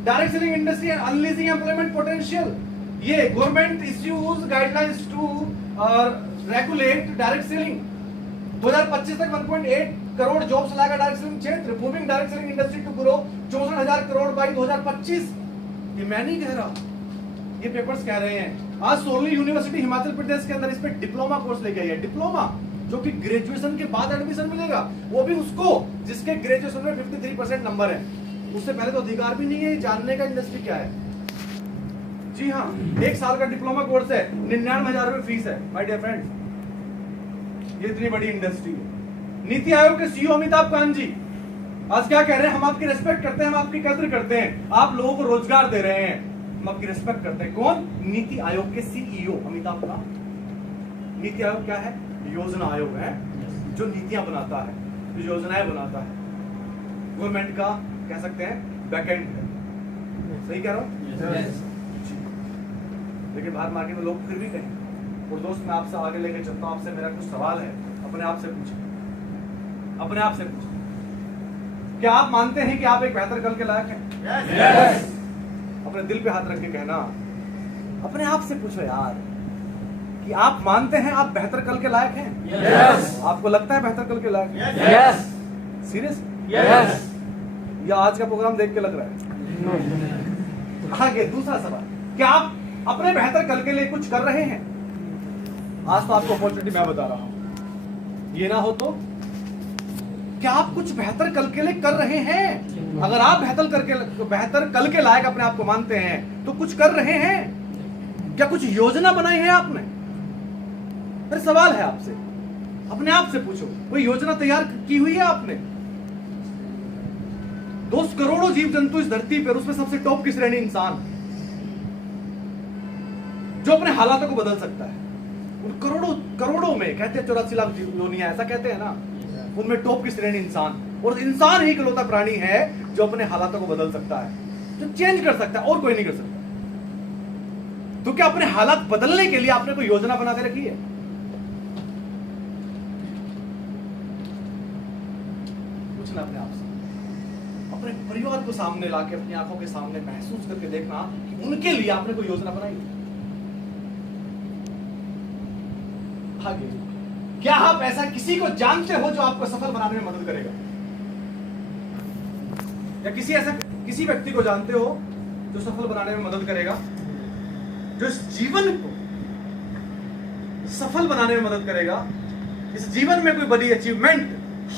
direct selling industry है, अनलीजिंग एम्प्लॉयमेंट पोटेंशियल। ये government issues guidelines to regulate direct selling. 2025 तक 1.8 करोड़ जॉब्स लाएगा डायरेक्ट सेलिंग क्षेत्र। Moving direct selling industry to grow 64,000 crore by 2025। ये मैं नहीं कह रहा, ये पेपर्स कह रहे हैं। आज सोलनी यूनिवर्सिटी हिमाचल प्रदेश के अंदर इस पे डिप्लोमा कोर्स लेके आई है, डिप्लोमा जो कि ग्रेजुएशन के बाद एडमिशन मिलेगा, वो भी उसको जिसके ग्रेजुएशन में 53% नंबर है। उससे पहले तो अधिकार भी नहीं है जानने का इंडस्ट्री क्या है। जी हाँ, 1 साल का डिप्लोमा कोर्स है, 99,000 रुपए फीस है। माय डियर फ्रेंड्स, ये इतनी बड़ी इंडस्ट्री है। नीति आयोग के सीईओ अमिताभ कांत जी आज क्या कह रहे हैं? हम आपकी रेस्पेक्ट करते हैं, हम आपकी कद्र करते हैं, आप लोगों को रोजगार दे रहे हैं, हम आपकी रेस्पेक्ट करते हैं। कौन? नीति आयोग के सीईओ अमिताभ कांत। नीति आयोग क्या है? योजना आयोग है जो नीतियां बनाता है, जो योजनाएं बनाता है, गवर्नमेंट का कह सकते हैं बैकएंड है। सही कह रहा हूं? लेकिन बाहर मार्केट में लोग फिर भी कहें। और दोस्त, मैं आपसे आगे लेके चलता हूं, आपसे मेरा कुछ सवाल है, अपने आप से पूछें, अपने आप से पूछें, क्या आप मानते हैं कि आप एक बेहतर कल के लायक हैं? अपने दिल पे हाथ रख के कहना, अपने आप से पूछो यार कि आप मानते हैं आप बेहतर कल के लायक हैं? आपको लगता है बेहतर कल के लायक? सीरियस? या आज का प्रोग्राम देख के लग रहा है? आगे दूसरा सवाल, क्या आप अपने बेहतर कल के लिए कुछ कर रहे हैं? आज तो आपको अपॉर्चुनिटी मैं बता रहा हूं, ये ना हो तो क्या आप कुछ बेहतर कल के लिए कर रहे हैं? अगर आप बेहतर कल के लायक अपने आप को मानते हैं तो कुछ कर रहे हैं? क्या कुछ योजना बनाई है आपने? फिर सवाल है आपसे, अपने आप से पूछो, कोई योजना तैयार की हुई है आपने? दोस्त, करोड़ों जीव जंतु इस धरती पर, उसमें सबसे टॉप की श्रेणी इंसान, जो अपने हालातों को बदल सकता है। उन करोड़ों में कहते हैं 84 लाख योनियां, ऐसा कहते हैं ना, उनमें टॉप की श्रेणी इंसान। और इंसान ही इकलौता प्राणी है जो अपने हालातों को बदल सकता है, जो चेंज कर सकता है, और कोई नहीं कर सकता। तो क्या अपने हालात बदलने के लिए आपने कोई योजना बना के रखी है? पूछना अपने आप से, अपने परिवार को सामने लाके अपनी आंखों के सामने महसूस करके देखना कि उनके लिए आपने कोई योजना बनाई। आगे, क्या आप ऐसा किसी को जानते हो जो आपको सफल बनाने में मदद करेगा? या किसी व्यक्ति को जानते हो जो सफल बनाने में मदद करेगा, जो इस जीवन को सफल बनाने में मदद करेगा, इस जीवन में कोई बड़ी अचीवमेंट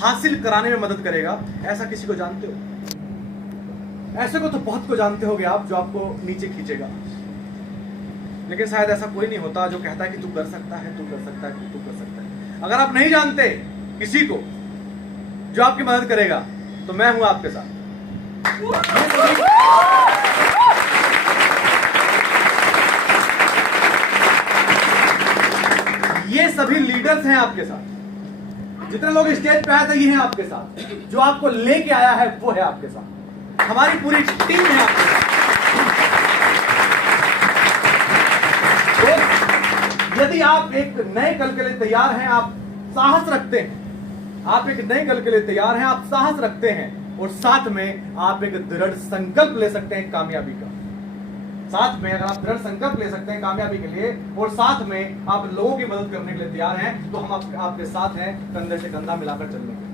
हासिल कराने में मदद करेगा? ऐसा किसी को जानते हो? ऐसे को तो बहुत को जानते होगे आप, जो आपको नीचे खींचेगा। लेकिन शायद ऐसा कोई नहीं होता जो कहता है कि तू कर सकता है, तू कर सकता है, तू कर सकता है। अगर आप नहीं जानते किसी को जो आपकी मदद करेगा, तो मैं हूं आपके साथ। ये सभी लीडर्स हैं आपके साथ। जितने लोग स्टेज पे आए थे ये हैं आपके साथ। जो आपको लेके आया है वो है आपके साथ। हमारी पूरी टीम है आपके साथ। यदि आप एक नए कल के लिए तैयार हैं, आप साहस रखते हैं, आप एक नए कल के लिए तैयार हैं, आप साहस रखते हैं, और साथ में आप एक दृढ़ संकल्प ले सकते हैं कामयाबी का। साथ में अगर आप दृढ़ संकल्प ले सकते हैं कामयाबी के लिए, और साथ में आप लोगों की मदद करने के लिए तैयार हैं, तो हम आपके साथ हैं, कंधे से कंधा मिलाकर चलने के।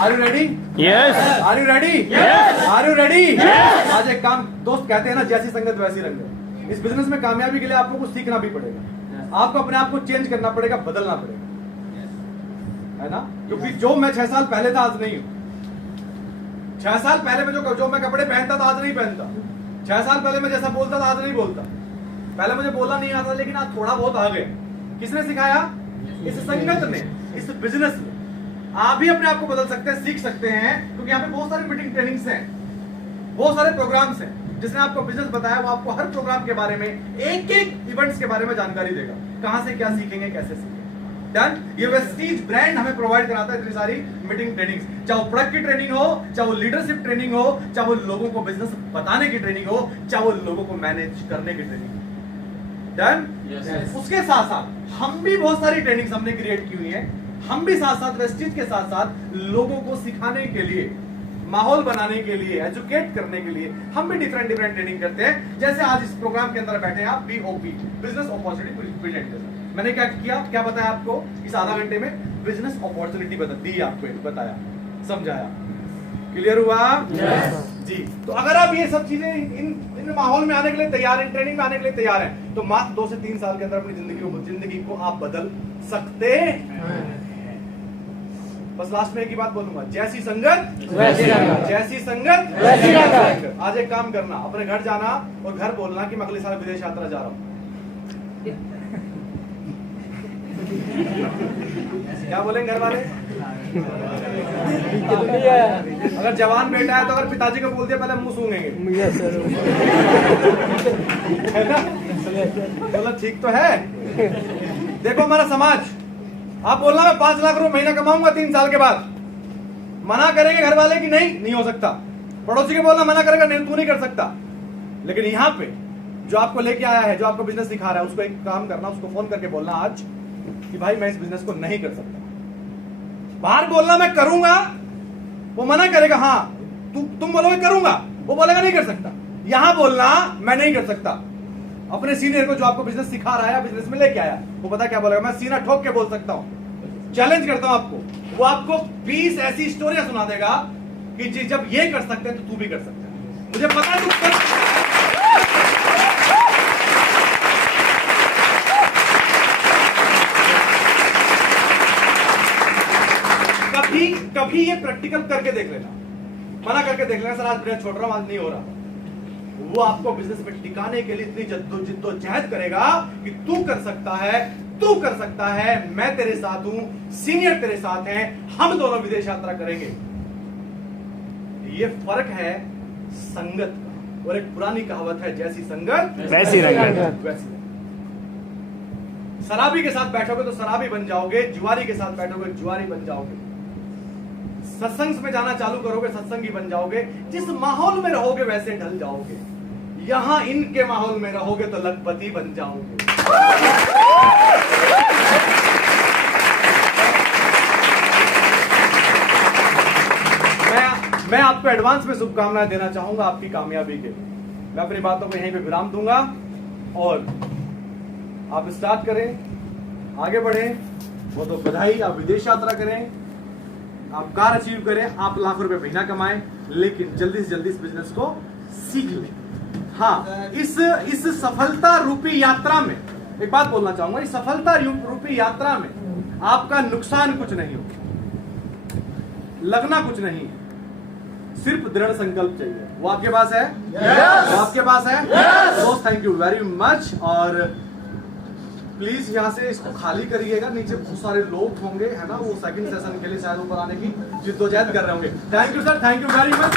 Are you ready? Yes. Are you ready? Yes. Are you ready? Yes. आज एक काम, दोस्त कहते हैं ना, जैसी संगत वैसी रंगत। इस बिजनेस में कामयाबी के लिए आपको कुछ सीखना भी पड़ेगा। आपको अपने आप को चेंज करना पड़ेगा, बदलना पड़ेगा, है ना? क्योंकि जो मैं 6 साल पहले था आज नहीं हूं। 6 साल पहले में जो मैं कपड़े पहनता था आज नहीं पहनता। 6 साल पहले मैं जैसा बोलता था आज नहीं बोलता। पहले मुझे बोलना नहीं आता, लेकिन आज थोड़ा बहुत आ गया। किसने सिखाया? इस संगत ने, इस बिजनेस ने। आप भी अपने आप को बदल सकते हैं, सीख सकते हैं, क्योंकि यहाँ पे बहुत सारी मीटिंग ट्रेनिंग्स हैं, बहुत सारे प्रोग्राम्स हैं। जिसने आपको बिजनेस बताया वो आपको हर प्रोग्राम के बारे में, एक एक इवेंट्स के बारे में जानकारी देगा। कहां से क्या सीखेंगे, कैसे सीखेंगे। डन। ये वेस्टीज ब्रांड हमें प्रोवाइड कराता है इतनी सारी मीटिंग ट्रेनिंग्स, चाहे वो प्रोडक्ट की ट्रेनिंग हो, चाहे वो लीडरशिप ट्रेनिंग हो, चाहे वो लोगों को बिजनेस बताने की ट्रेनिंग हो, चाहे वो लोगों को मैनेज करने की ट्रेनिंग हो। डन। उसके साथ साथ हम भी बहुत सारी ट्रेनिंग्स हमने क्रिएट की हुई है। हम भी साथ साथ वेस्टीज के साथ साथ लोगों को सिखाने के लिए, माहौल बनाने के लिए, एजुकेट करने के लिए हम भी डिफरेंट ट्रेनिंग करते हैं। जैसे आज इस प्रोग्राम के अंदर बैठे हैं आप, BOP, बिजनेस अपॉर्चुनिटी प्रेजेंटेशन। मैंने क्या किया, क्या बताया आपको? इस आधा घंटे में बिजनेस अपॉर्चुनिटी दी, आपको बताया, समझाया। क्लियर हुआ? yes. जी। तो अगर आप ये सब चीजें इन माहौल में आने के लिए तैयार हैं, ट्रेनिंग में आने के लिए तैयार हैं, तो मात्र 2 से 3 साल के अंदर अपनी जिंदगी को आप बदल सकते हैं। बस लास्ट में एक ही बात बोलूंगा, जैसी संगत वैसी रंगत, जैसी संगत वैसी रंगत। आज एक काम करना, अपने घर जाना और घर बोलना कि मैं अगले साल विदेश यात्रा जा रहा हूं। क्या बोलेंगे घर वाले? अगर जवान बेटा है तो अगर पिताजी को बोल दिया पहले मुंह सूंघेंगे, है ना? चलो ठीक तो है। देखो हमारा समाज, आप बोलना मैं 5 लाख रुपए महीना कमाऊंगा 3 साल के बाद, मना करेंगे घर वाले कि नहीं हो सकता। पड़ोसी के बोलना मना करेगा, नहीं तू नहीं कर सकता। लेकिन यहाँ पे जो आपको लेके आया है, जो आपको बिजनेस सिखा रहा है, उसको एक काम करना, उसको फोन करके बोलना आज कि भाई मैं इस बिजनेस को नहीं कर सकता। बाहर बोलना मैं करूंगा, वो मना करेगा, हाँ तुम बोलोगे करूंगा, वो बोलेगा नहीं कर सकता। यहां बोलना मैं नहीं कर सकता। अपने सीनियर को जो आपको बिजनेस सिखा रहा है, बिजनेस में लेके आया, वो पता क्या बोलेगा? मैं सीना ठोक के बोल सकता हूं, चैलेंज करता हूं आपको। वो आपको 20 ऐसी स्टोरियां सुना देगा कि जी जब ये कर सकते हैं तो तू भी कर सकता है। मुझे पता है तू कर सकता है। कभी ये प्रैक्टिकल करके देख लेना, मना करके देख लेना, सर आज बिजनेस छोड़ रहा हूं, आज नहीं हो रहा। वो आपको बिजनेस में टिकाने के लिए इतनी जद्दोजहद करेगा कि तू कर सकता है, तू कर सकता है, मैं तेरे साथ हूं, सीनियर तेरे साथ हैं, हम दोनों विदेश यात्रा करेंगे। ये फर्क है संगत का। और एक पुरानी कहावत है, जैसी संगत वैसी रंगत। वैसी। शराबी के साथ बैठोगे तो शराबी बन जाओगे, जुआरी के साथ बैठोगे जुआरी बन जाओगे। सत्संग में जाना चालू करोगे, सत्संगी बन जाओगे। जिस माहौल में रहोगे वैसे ढल जाओगे। यहां इनके माहौल में रहोगे तो लखपति बन जाओगे। मैं आपको एडवांस में शुभकामनाएं देना चाहूंगा आपकी कामयाबी के लिए। मैं अपनी बातों को यहीं पे विराम दूंगा और आप स्टार्ट करें, आगे बढ़ें। वो तो बधाई, आप विदेश यात्रा करें, आप कार अचीव करें, आप लाखों रुपए महीना कमाएं, लेकिन जल्दी से जल्दी इस बिजनेस को सीख लें। हाँ, इस सफलता रूपी यात्रा में एक बात बोलना चाहूंगा, इस सफलता रूपी यात्रा में आपका नुकसान कुछ नहीं हो, लगना कुछ नहीं, सिर्फ दृढ़ संकल्प चाहिए। वो आपके पास है? वो आपके पास है? दोस्त थैंक यू वेरी मच। और प्लीज यहाँ से इसको खाली करिएगा, नीचे बहुत सारे लोग होंगे, है ना, वो सेकंड सेशन के लिए शायद ऊपर आने की जिद्दोजहद कर रहे होंगे। Thank you sir, thank you very much.